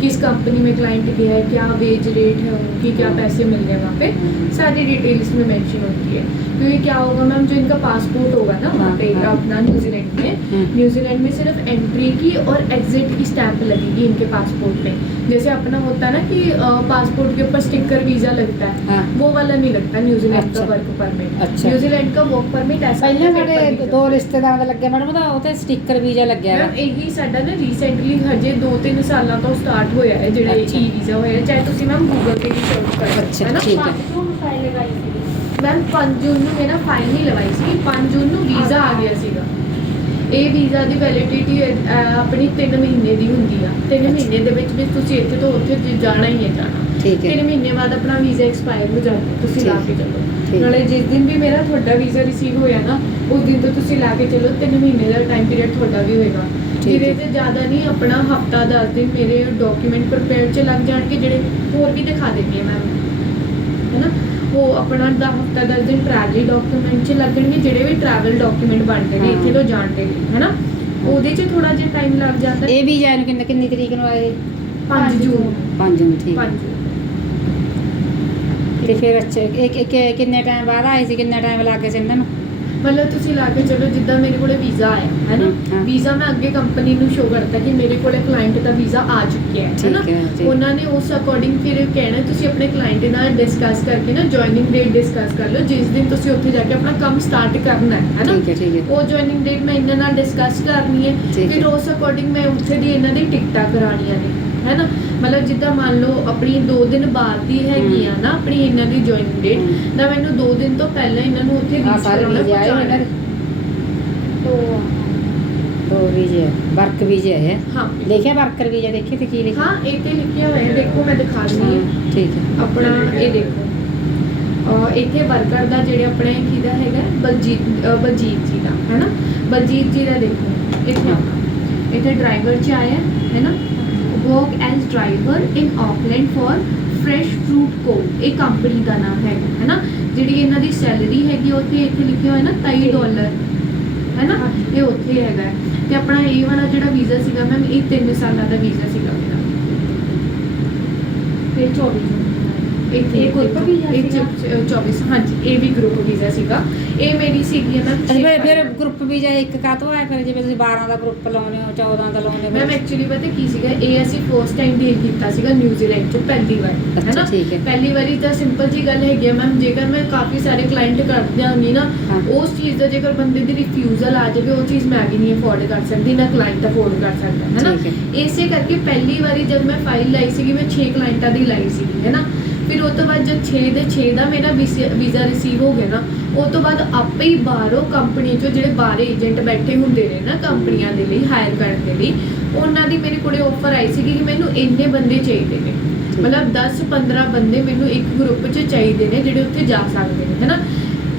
किस कंपनी में क्लाइंट गया है क्या वेज रेट है उनकी क्या पैसे मिल रहे हैं वहाँ पे सारी डिटेल इसमें मेंशन होती है क्योंकि क्या होगा मैम जो इनका पासपोर्ट होगा ना वहाँ पे हाँ, हाँ। अपना न्यूजीलैंड में हम्म। न्यूजीलैंड में सिर्फ एंट्री की और एग्जिट की स्टैंप लगेगी इनके पासपोर्ट पे जैसे अपना होता है ना कि पासपोर्ट के ऊपर स्टिकर वीज़ा लगता है हाँ वो वाला नहीं लगता न्यूजीलैंड का अच्छा। वर्क परमिट अच्छा। न्यूजीलैंड का वर्क परमिट ऐसा ਪਹਿਲਾਂ होता है, ਸਾਡੇ paper visa। ਦੋ ਰਿਸ਼ਤੇਦਾਰਾਂ ਦਾ ਲੱਗਿਆ ਮੈਡਮ ਉਹਦਾ ਉੱਤੇ ਸਟicker ਵੀਜ਼ਾ ਲੱਗਿਆ ਮੈਮ ਹੈ ਇਹੀ ਸਾਡਾ ਨਾ ਰੀਸੈਂਟਲੀ ਹਜੇ 2-3 ਸਾਲਾਂ ਤੋਂ ਸਟਾਰਟ ਹੋਇਆ ਹੈ ਜਿਹੜਾ। ਈ ਵੀਜ਼ਾ ਹੋਇਆ ਹੈ। ਚਾਹੇ ਤੁਸੀਂ ਮੈਮ ਗੂਗਲ ਤੇ ਵੀ ਸਰਚ ਕਰ ਅੱਛਾ, ਸਕਦੇ ਹੋ ਨਾ ਠੀਕ ਹੈ। ਫਾਈਲ ਲਗਾਈ ਸੀ। ਮੈਮ 5 ਜੂਨ ਨੂੰ ਮੇਰਾ ਫਾਈਲ ਨਹੀਂ ਲਵਾਈ ਸੀ 5 ਜੂਨ ਨੂੰ ਵੀਜ਼ਾ ਆ ਗਿਆ ਸੀਗਾ। ਇਹ ਵੀਜ਼ਾ ਦੀ ਵੈਲਿਡਿਟੀ ਆਪਣੀ 3 ਮਹੀਨੇ ਦੀ ਹੁੰਦੀ ਆ। 3 ਮਹੀਨੇ ਦੇ ਵਿੱਚ ਵਿੱਚ ਤੁਸੀਂ ਇੱਥੇ ਤੋਂ ਉੱਥੇ ਜ- ਜਾਣਾ ਹੀ ਹੈ ਜਾਣਾ। ਠੀਕ ਹੈ। 3 ਮਹੀਨੇ ਬਾਅਦ ਆਪਣਾ ਵੀਜ਼ਾ ਐਕਸਪਾਇਰ ਹੋ ਜਾਂਦਾ ਤੁਸੀਂ ਲਾ ਕੇ ਚੱਲੋ। ਠੀਕ। ਨਾਲੇ ਜਿਸ ਦਿਨ ਵੀ ਮੇਰਾ ਤੁਹਾਡਾ ਵੀਜ਼ਾ ਰਿਸੀਵ ਹੋਇਆ ਨਾ ਉਸ ਦਿਨ ਤੋਂ ਤੁਸੀਂ ਲਾ ਕੇ ਚੱਲੋ 3 ਮਹੀਨੇ ਦਾ ਟਾਈਮ ਪੀਰੀਅਡ ਤੁਹਾਡਾ ਵੀ ਹੋਏਗਾ। ਜਿਹਦੇ। ਤੇ ਜ਼ਿਆਦਾ ਨਹੀਂ ਆਪਣਾ ਹਫਤਾ 10 ਦਿਨ ਮੇਰੇ ਡਾਕੂਮੈਂਟ ਪ੍ਰਿਪੇਅਰ ਚ ਲੱਗ ਜਾਣਗੇ ਜਿਹੜੇ ਹੋਰ ਵੀ ਦਿਖਾ ਦਿੰਦੀ ਹਾਂ ਮੈਮ ਹੈਨਾ? ਉਹ ਆਪਣਾ ਦਾ ਹਫਤਾ 10 ਦਿਨ ਟਰੈਵਲ ਡਾਕੂਮੈਂਟ ਚ ਲੱਗਣਗੇ ਜਿਹੜੇ ਵੀ ਟਰੈਵਲ ਡਾਕੂਮੈਂਟ ਬਣਦੇ ਨੇ। ਇੱਥੇ ਤੋਂ ਜਾਣ ਦੇ ਲਈ ਹੈਨਾ? ਉਹਦੇ ਚ ਥੋੜਾ ਜਿਹਾ ਟਾਈਮ ਲੱਗ ਜਾਂਦਾ। ਇਹ ਵੀਜ਼ਾ ਨੂੰ ਕਿੰਨੇ ਕਿੰਨੀ ਤਰੀਕ ਨੂੰ ਆਏ? 5 ਜੂਨ। 5 ਨੂੰ ਠੀਕ। 5 ਜੂਨ। ਤੇ ਫਿਰ ਅੱਛਾ ਇਹ ਕਿੰਨੇ ਟਾਈਮ ਬਾਅਦ ਆਏ ਸੀ? ਕਿੰਨਾ ਟਾਈਮ ਲੱਗ ਗਿਆ ਸੀ ਇਹਨਾਂ ਨੂੰ? ਮਤਲਬ ਤੁਸੀਂ ਲਾ ਕੇ ਚਲੋ ਜਿੱਦਾਂ ਮੇਰੇ ਕੋਲੇ ਵੀਜ਼ਾ ਆਇਆ ਹੈ ਨਾ। ਵੀਜ਼ਾ ਮੈਂ ਅੱਗੇ ਕੰਪਨੀ ਨੂੰ ਸ਼ੋ ਕਰਤਾ ਕਿ ਮੇਰੇ ਕੋਲੇ ਕਲਾਇੰਟ ਦਾ ਵੀਜ਼ਾ ਆ ਚੁੱਕਿਆ ਹੈ ਹੈ ਨਾ। ਉਹਨਾਂ ਨੇ ਉਸ ਅਕੋਰਡਿੰਗ ਫਿਰ ਕਹਿਣਾ ਤੁਸੀਂ ਆਪਣੇ ਕਲਾਇੰਟ ਨਾਲ ਡਿਸਕਸ ਕਰਕੇ ਨਾ ਜੁਆਇਨਿੰਗ ਡੇਟ ਡਿਸਕਸ ਕਰ ਲਓ ਜਿਸ ਦਿਨ ਤੁਸੀਂ ਉੱਥੇ ਜਾ ਕੇ ਆਪਣਾ ਕੰਮ ਸਟਾਰਟ ਕਰਨਾ ਹੈ ਹੈ ਨਾ ਉਹ ਜੁਆਇਨਿੰਗ ਡੇਟ ਮੈਂ ਇਹਨਾਂ ਨਾਲ ਡਿਸਕਸ ਕਰਨੀ ਹੈ ਫਿਰ। ਉਸ ਅਕੋਰਡਿੰਗ ਮੈਂ ਉੱਥੇ ਦੀ ਇਹਨਾਂ ਦੀ ਟਿਕਟਾਂ ਕਰਾਉਣੀਆਂ ਨੇ ਹੈ ਨਾ ਮਤਲਬ ਜਿੱਦਾਂ ਮੰਨ ਲਓ ਆਪਣੀ 2 ਦਿਨ ਬਾਅਦ ਦੀ ਹੈਗੀ ਆ ਨਾ ਆਪਣੀ ਇਹਨਾਂ ਦੀ ਜੁਆਇਨਿੰਗ ਡੇਟ। ਤਾਂ ਮੈਨੂੰ 2 ਦਿਨ ਤੋਂ ਪਹਿਲਾਂ ਇਹਨਾਂ ਨੂੰ ਉੱਥੇ ਸਾਰੇ ਕਰਾਉਣਾ, ਵੀਜ਼ੇ ਆਏ ਪਹੁੰਚਾਉਣਾ ਇਹਨਾਂ ਹੈ। ਦੇ। तो ਦੋ ਵੀਜ਼ੇ ਵਰਕ ਵੀਜ਼ੇ ਹੈ। ਵਰਕਰ ਵੀਜ਼ਾ ਦੇਖੀ ਤੇ ਕੀ ਲਿਖਿਆ? ਹਾਂ ਇਹ ਤੇ ਲਿਖਿਆ ਹੋਇਆ ਹੈ ਦੇਖੋ ਮੈਂ ਦਿਖਾ ਦਿੰਦੀ ਹਾਂ। ਠੀਕ ਹੈ। ਆਪਣਾ ਇਹ ਦੇਖੋ। ਅਹ ਇੱਥੇ ਵਰਕਰ ਦਾ ਜਿਹੜੇ ਆਪਣੇ ਕਿਹਦਾ ਹੈਗਾ ਬਲਜੀਤ ਅਹ ਬਲਜੀਤ ਜੀ ਦਾ ਹੈ ਨਾ ਬਲਜੀਤ ਜੀ ਦਾ ਦੇਖੋ ਇੱਥੇ। ਆਉਣਾ ਇੱਥੇ ਡਰਾਈਵਰ ਚ ਆਇਆ ਹੈ ਨਾ? Work driver in Auckland for fresh fruit ਕੋ ਇਹ ਕੰਪਨੀ ਦਾ ਨਾਮ ਹੈ ਹੈਨਾ? ਜਿਹੜੀ ਇਹਨਾਂ ਦੀ ਸੈਲਰੀ ਹੈਗੀ ਉੱਥੇ ਇੱਥੇ ਲਿਖਿਆ ਹੋਇਆ ਨਾ 23 ਡਾਲਰ ਹੈਨਾ? ਇਹ ਉੱਥੇ ਹੈਗਾ ਤੇ ਆਪਣਾ ਇਹ ਵਾਲਾ ਜਿਹੜਾ ਵੀਜ਼ਾ ਸੀਗਾ ਮੈਮ ਇਹ 3 ਸਾਲਾਂ ਦਾ ਵੀਜ਼ਾ ਸੀਗਾ ਮੇਰਾ। ਫਿਰ 24 ਇੱਥੇ ਇਹ group visa ਇਹ ਸੀਗਾ? 24 ਹਾਂਜੀ ਇਹ ਵੀ ਗਰੁੱਪ ਵੀਜ਼ਾ ਸੀਗਾ ਇਹ ਮੇਰੀ ਸੀਗੀ ਨਾ ਅੱਛਾ ਫਿਰ ਫਿਰ ਗਰੁੱਪ ਵੀਜ਼ਾ ਇੱਕ ਕਾਤੋਂ ਆਇਆ ਫਿਰ ਜਿਵੇਂ ਤੁਸੀਂ 12 ਦਾ ਗਰੁੱਪ ਲਾਉਂਦੇ ਹੋ 14 ਦਾ ਲਾਉਂਦੇ ਹੋ ਮੈਮ ਐਕਚੁਅਲੀ ਪਤਾ ਕੀ ਸੀਗਾ ਇਹ ਅਸੀਂ ਫਸਟ ਟਾਈਮ ਡੀਲ ਕੀਤਾ ਸੀਗਾ ਨਿਊਜ਼ੀਲੈਂਡ ਚ ਪਹਿਲੀ ਵਾਰ ਹੈਨਾ। ਪਹਿਲੀ ਵਾਰੀ ਤਾਂ ਸਿੰਪਲ ਜੀ ਗੱਲ ਹੈਗੀ ਮੈਮ ਜੇਕਰ ਮੈਂ ਕਾਫੀ ਸਾਰੇ ਕਲਾਇੰਟ ਕਰਦੇ ਆਂਗੀ ਨਾ। ਉਸ ਚੀਜ਼ ਦਾ ਜੇਕਰ ਬੰਦੇ ਦੀ ਰਿਫਿਊਜ਼ਲ ਆ ਜਾਵੇ ਉਹ ਚੀਜ਼ ਮੈਂ ਵੀ ਨਹੀਂ ਅਫੋਰਡ ਕਰ ਸਕਦੀ ਨਾ ਕਲਾਇੰਟ ਅਫੋਰਡ ਕਰ ਸਕਦਾ ਹੈਨਾ। ਇਸੇ ਕਰਕੇ ਪਹਿਲੀ ਵਾਰੀ ਜਦ ਮੈਂ ਫਾਈਲ ਲਾਈ ਸੀਗੀ ਮੈਂ 6 ਕਲਾਇੰਟਾਂ ਦੀ ਲਾਈ ਸੀਗੀ ਹੈਨਾ ਫਿਰ ਉਹ ਤੋਂ ਬਾਅਦ ਜਦ 6 ਦੇ 6 ਦਾ ਮੇਰਾ ਵੀਜ਼ਾ ਰਿਸੀਵ ਹੋ ਗਿਆ ਨਾ ਉਹ ਤੋਂ ਬਾਅਦ ਆਪੇ ਹੀ ਬਾਹਰੋਂ ਕੰਪਨੀ ਚੋਂ ਜਿਹੜੇ ਬਾਹਰ ਏਜੰਟ ਬੈਠੇ ਹੁੰਦੇ ਨੇ ਨਾ ਕੰਪਨੀਆਂ ਦੇ ਲਈ ਹਾਇਰ ਕਰਨ ਦੇ ਲਈ ਉਹਨਾਂ ਦੀ ਮੇਰੇ ਕੋਲੇ ਆਫਰ ਆਈ ਸੀਗੀ ਕਿ ਮੈਨੂੰ ਇੰਨੇ ਬੰਦੇ ਚਾਹੀਦੇ ਨੇ ਮਤਲਬ 10 15 ਬੰਦੇ ਮੈਨੂੰ ਇੱਕ ਗਰੁੱਪ 'ਚ ਚਾਹੀਦੇ ਨੇ ਜਿਹੜੇ ਉੱਥੇ ਜਾ ਸਕਦੇ ਨੇ ਹੈਨਾ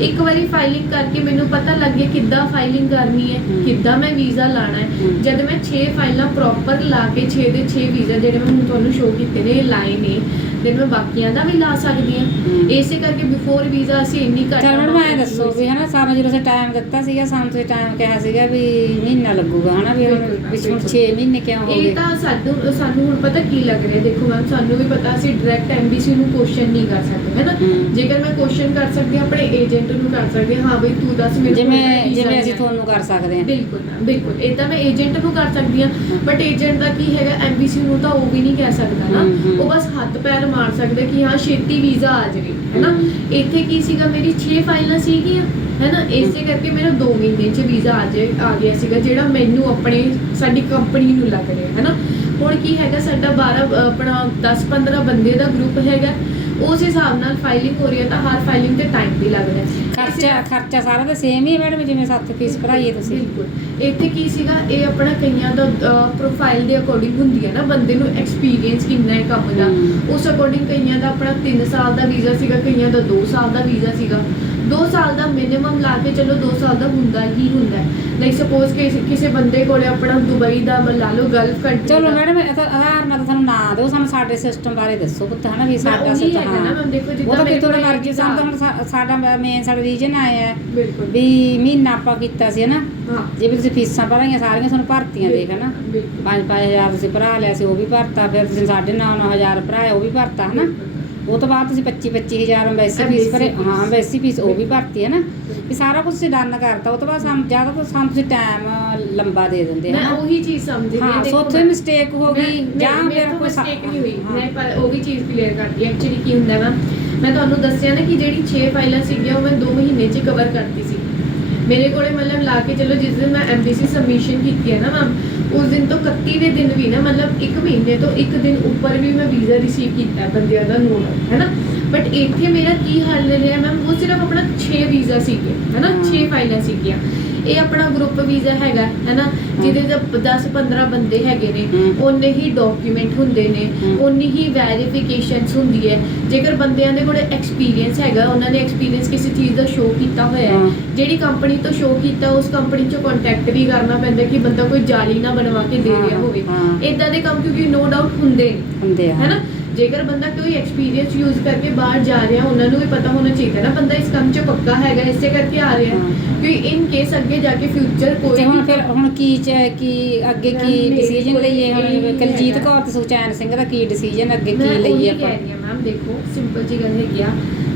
ਇੱਕ ਵਾਰੀ ਫਾਈਲਿੰਗ ਕਰਕੇ ਮੈਨੂੰ ਪਤਾ ਲੱਗ ਗਿਆ ਕਿੱਦਾਂ ਫਾਈਲਿੰਗ ਕਰਨੀ ਹੈ। ਕਿੱਦਾਂ ਮੈਂ ਵੀਜ਼ਾ ਲਾਣਾ ਹੈ। ਜਦ ਮੈਂ 6 ਫਾਈਲਾਂ ਪ੍ਰੋਪਰ ਲਾ ਕੇ 6 ਦੇ 6 ਵੀਜ਼ਾ ਜਿਹੜੇ ਮੈਂ ਤੁਹਾਨੂੰ ਸ਼ੋਅ ਕੀਤੇ ਨੇ ਲਾਏ ਨੇ ਤੇ ਮੈਂ ਬਾਕੀਆਂ ਦਾ ਵੀ ਲਾ ਸਕਦੀ ਹਾਂ ਹਮ। ਇਸੇ ਕਰਕੇ ਬਿਫੋਰ ਵੀਜ਼ਾ ਅਸੀਂ ਇੰਨੀ ਘੱਟ ਚਲ ਮੈਨੂੰ ਐਂ ਰੱਖੀ ਦੱਸੋ ਵੀ ਹਨਾ ਸਾਨੂੰ ਜਦੋਂ ਅਸੀਂ ਟਾਈਮ ਦਿੱਤਾ ਸੀਗਾ ਸਾਨੂੰ ਤੁਸੀਂ ਟਾਈਮ ਕਿਹਾ ਸੀਗਾ ਵੀ ਮਹੀਨਾ ਲੱਗੂਗਾ ਹਨਾ ਵੀ ਹੁਣ ਬਿਲਕੁਲ। 6 ਮਹੀਨੇ ਕਿਉਂ ਹੋ ਇਹ ਗਏ ਤਾਂ ਸਾਨੂੰ ਸਾਨੂੰ ਹੁਣ ਪਤਾ ਕੀ ਲੱਗ ਰਿਹਾ ਦੇਖੋ ਮੈਮ ਸਾਨੂੰ ਵੀ ਪਤਾ ਅਸੀਂ ਡਾਇਰੈਕਟ ਐਮਬੀਸੀ ਨੂੰ ਕੁਐਸਚਨ ਨਹੀਂ ਕਰ ਸਕਦੇ ਹੈ ਨਾ ਹਮ। ਜੇਕਰ ਮੈਂ ਕੁਐਸਚਨ ਕਰ ਸਕਦੀ ਹਾਂ ਆਪਣੇ ਏਜੰਟ ਨੂੰ ਕਰ ਸਕਦੀ ਹਾਂ ਬਈ ਤੂੰ ਦੱਸ ਕੋਲ ਜਿਵੇਂ ਜਿਵੇਂ ਅਸੀਂ। ਤੁਹਾਨੂੰ ਕਰ ਸਕਦੇ ਹਾਂ ਬਿਲਕੁਲ ਬਿਲਕੁਲ ਇਹ ਤਾਂ ਮੈਂ ਏਜੰਟ ਨੂੰ ਕਰ ਸਕਦੀ ਹਾਂ ਬਟ ਏਜੰਟ ਦਾ ਕੀ ਹੈਗਾ ਐਮਬੀਸੀ ਨੂੰ ਤਾਂ ਉਹ ਵੀ ਨਹੀਂ ਕਹਿ ਸਕਦਾ ਨਾ। ਉਹ ਬਸ ਹੱਥ ਪੈਰ ਮਾਰ ਸਕਦਾ ਕਿ ਹਾਂ ਛੇਤੀ ਵੀਜ਼ਾ ਆ ਜਾਵੇ, ਹੈਨਾ? ਇੱਥੇ ਕੀ ਸੀਗਾ? ਮੇਰੀ 6 ਫਾਈਲਾਂ ਸੀਗੀਆਂ, ਹੈਨਾ? ਇਸੇ ਕਰਕੇ ਮੇਰਾ 2 ਮਹੀਨੇ ਚ ਵੀਜ਼ਾ ਆ ਜੇ, ਆ ਗਿਆ ਸੀਗਾ, ਜਿਹੜਾ ਮੈਨੂੰ ਆਪਣੇ, ਸਾਡੀ ਕੰਪਨੀ ਨੂੰ ਲੱਗ ਰਿਹਾ, ਹੈਨਾ? ਹੁਣ ਕੀ ਹੈਗਾ, ਸਾਡਾ 12 ਆਪਣਾ 10 15 ਬੰਦੇ ਦਾ ਗਰੁੱਪ ਹੈਗਾ। ਉਸ ਹਿਸਾਬ ਨਾਲ ਫਾਈਲਿੰਗ ਹੋ ਰਹੀ ਹੈ ਤਾਂ ਹਰ ਫਾਈਲਿੰਗ ਤੇ ਟਾਈਮ ਵੀ ਲੱਗਦਾ ਹੈ। ਖਰਚਾ ਖਰਚਾ ਸਾਰਾ ਤਾਂ ਸੇਮ ਹੀ ਹੈ ਮੈਡਮ ਜਿਵੇਂ 7 ਫੀਸ ਭਰਾਈਏ ਤੁਸੀਂ। ਬਿਲਕੁਲ। ਇੱਥੇ ਕੀ ਸੀਗਾ ਇਹ ਆਪਣਾ ਕਈਆਂ ਦਾ ਪ੍ਰੋਫਾਈਲ ਦੇ ਅਕੋਰਡਿੰਗ ਹੁੰਦੀ ਹੈ ਨਾ ਬੰਦੇ ਨੂੰ ਐਕਸਪੀਰੀਅੰਸ ਕਿੰਨਾ ਹੈ ਕੰਮ ਦਾ। ਉਸ ਅਕੋਰਡਿੰਗ ਕਈਆਂ ਦਾ ਆਪਣਾ 3 ਸਾਲ ਦਾ ਵੀਜ਼ਾ ਸੀਗਾ ਕਈਆਂ ਦਾ 2 ਸਾਲ ਦਾ ਵੀਜ਼ਾ ਸੀਗਾ। 2 ਸਾਲ ਦਾ ਮਿਨੀਮਮ ਲਾ ਕੇ ਚਲੋ 2 ਸਾਲ ਦਾ ਹੁੰਦਾ ਹੀ ਹੁੰਦਾ ਹੈ। ਲਾਈਕ ਸਪੋਜ਼ ਕਿ ਕਿਸੇ ਬੰਦੇ ਕੋਲੇ ਆਪਣਾ ਦੁਬਈ ਦਾ ਲਾ ਲਓ ਗਲਫ ਕੰਟਰੀ ਚਲੋ ਮੈਡਮ ਇਹ ਤਾਂ ਆਧਾਰ ਨਾਲ ਤੁਹਾਨੂੰ ਨਾ ਦਿਓ ਸਾਨੂੰ ਸਾਡੇ ਸਿਸਟਮ ਬਾਰੇ ਦੱਸੋ ਪੁੱਤ ਹਨਾ ਵੀ ਸਾਡਾ ਸਿਸਟਮ ਹੈਗਾ ਨਾ ਮੈਮ ਦੇਖੋ ਜਿੱਦਾਂ ਮੇਰੇ ਕਿਤੋਂ ਕੋਲੇ ਮਰਜ਼ੀ ਸਾਨੂੰ ਤਾਂ ਹੁਣ ਸਾਡਾ ਮੇਨ ਸਾਡਾ ਰੀਜਨ ਆਇਆ ਹੈ ਬਿਲਕੁਲ। ਵੀ ਮਹੀਨਾ ਆਪਾਂ ਕੀਤਾ ਸੀ ਹਨਾ। ਹਾਂ। ਜੇ ਵੀ ਤੁਸੀਂ ਫੀਸਾਂ ਭਰਾਈਆਂ ਸਾਰੀਆਂ ਤੁਹਾਨੂੰ ਭਰਤੀਆਂ ਦੇਖ ਹਨਾ। ਬਿਲਕੁਲ 5-5000 ਤੁਸੀਂ ਭਰਾ ਲਿਆ ਸੀ ਉਹ ਵੀ ਭਰਤਾ ਫਿਰ ਤੁਸੀਂ 9.5-9000 ਭਰਾਇਆ ਉਹ ਵੀ ਭਰਤਾ ਹਨਾ। ਉਹ ਤੋਂ ਬਾਅਦ ਤੁਸੀਂ 25-25000 ਐਮਬੈਸੀ ਫੀਸ ਭਰੇ। ਹਾਂ। ਐਮਬੈਸੀ ਫੀਸ ਉਹ ਵੀ ਭਰਤੀ ਹੈ ਨਾ। ਵੀ ਸਾਰਾ ਕੁਝ ਤੁਸੀਂ ਡਨ ਕਰਤਾ ਉਹ ਤੋਂ ਬਾਅਦ ਸਾਨੂੰ ਜ਼ਿਆਦਾ ਤੋਂ ਸਾਨੂੰ ਤੁਸੀਂ ਟਾਈਮ ਲੰਬਾ ਦੇ ਦਿੰਦੇ ਮੈਂ ਉਹੀ ਚੀਜ਼ ਸਮਝ ਰਹੀ ਹਾਂ ਸੋ ਉੱਥੇ ਮਿਸਟੇਕ ਹੋ ਗਈ ਜਾਂ ਫਿਰ ਕੋਈ mistake ਨਹੀਂ ਹੋਈ। ਮੈਂ ਪਰ ਉਹ ਵੀ ਚੀਜ਼ ਕਲੀਅਰ ਕਰਦੀ ਐਕਚੁਅਲੀ ਕੀ ਹੁੰਦਾ ਵਾ? ਮੈਂ ਤੁਹਾਨੂੰ ਦੱਸਿਆ ਨਾ ਕਿ ਜਿਹੜੀ 6 ਫਾਈਲਾਂ ਸੀਗੀਆਂ ਉਹ ਮੈਂ 2 ਮਹੀਨੇ 'ਚ ਕਵਰ ਕਰਤੀ ਸੀ। ਮੇਰੇ ਕੋਲੇ ਮਤਲਬ ਲਾ ਕੇ ਚਲੋ ਜਿਸ ਦਿਨ ਮੈਂ ਐਮਬੀਸੀ ਸਬਮਿਸ਼ਨ ਕੀਤੀ ਹੈ ਨਾ ਮੈਮ ਉਸ ਦਿਨ ਤੋਂ 31ਵੇਂ ਦਿਨ ਵੀ ਨਾ ਮਤਲਬ 1 ਮਹੀਨੇ ਤੋਂ 1 ਦਿਨ ਉੱਪਰ ਵੀ ਮੈਂ ਵੀਜ਼ਾ ਰਿਸੀਵ ਕੀਤਾ ਬੰਦਿਆਂ ਦਾ ਨੋਨ ਹੈ ਨਾ ਬਟ ਇੱਥੇ ਮੇਰਾ ਕੀ ਹੱਲ ਰਿਹਾ ਮੈਮ ਉਹ ਸਿਰਫ ਆਪਣਾ 6 ਵੀਜ਼ਾ ਸੀਗੇ ਹੈ ਨਾ 6 ਫਾਈਲਾਂ ਸੀਗੀਆਂ। ਇਹ ਆਪਣਾ ਗਰੁੱਪ ਵੀਜ਼ਾ ਹੈਗਾ ਹੈ ਨਾ ਜਿਹਦੇ 'ਚ 10 15 ਬੰਦੇ ਹੈਗੇ ਨੇ। ਉਨੇ ਹੀ ਡਾਕੂਮੈਂਟ ਹੁੰਦੇ ਨੇ। ਉਨੀ ਹੀ ਵੈਰੀਫਿਕੇਸ਼ਨਸ ਹੁੰਦੀ ਹੈ ਜੇਕਰ ਬੰਦਿਆਂ ਦੇ ਕੋਲੇ ਐਕਸਪੀਰੀਅੰਸ ਹੈਗਾ ਉਹਨਾਂ ਨੇ ਐਕਸਪੀਰੀਅੰਸ ਕਿਸੇ ਚੀਜ਼ ਦਾ ਸ਼ੋਅ ਕੀਤਾ ਹੋਇਆ ਹੈ। ਜਿਹੜੀ ਕੰਪਨੀ ਤੋਂ ਸ਼ੋਅ ਕੀਤਾ ਉਸ ਕੰਪਨੀ 'ਚ ਕੰਟੈਕਟ ਵੀ ਕਰਨਾ ਪੈਂਦਾ ਕਿ ਬੰਦਾ ਕੋਈ ਜਾਲੀ ਨਾ ਬਣਵਾ ਕੇ ਦੇ ਰਿਹਾ ਹੋਵੇ। ਇਦਾਂ ਦੇ ਕੰਮ ਕਿਉਂਕਿ ਨੋ ਡਾਊਟ ਹੁੰਦੇ ਹੁੰਦੇ ਆ ਹੈ ਨਾ ਜੇਕਰ ਬੰਦਾ ਕੋਈ ਐਕਸਪੀਰੀਅੰਸ ਯੂਜ਼ ਕਰਕੇ ਬਾਹਰ ਜਾ ਰਿਹਾ ਉਹਨਾਂ ਨੂੰ ਵੀ ਪਤਾ ਹੋਣਾ ਚਾਹੀਦਾ ਨਾ। ਬੰਦਾ ਇਸ ਕੰਮ 'ਚ ਪੱਕਾ ਹੈਗਾ ਇਸੇ ਕਰਕੇ ਆ ਰਿਹਾ। ਕਿਉਂਕਿ ਇਨ ਕੇਸ ਅੱਗੇ ਜਾ ਕੇ ਫਿਊਚਰ ਕੋਈ ਤੇ ਹੁਣ ਫਿਰ ਹੁਣ ਕੀ ਚ ਕੀ ਅੱਗੇ ਕੀ ਡਿਸੀਜਨ ਕੋਲ ਲਈਏ? ਹੁਣ ਕਲਜੀਤ ਹੈਗਾ। ਕੌਰ ਤੇ ਸੁਚੈਨ ਸਿੰਘ ਦਾ ਕੀ ਡਿਸੀਜਨ ਅੱਗੇ ਮੈਂ ਕੀ ਉਹੀ ਲਈਏ ਕਹਿ ਆਪਾਂ ਰਹੀ ਹਾਂ ਮੈਮ ਦੇਖੋ ਸਿੰਪਲ ਜੀ ਗੱਲ ਹੈਗੀ ਆ।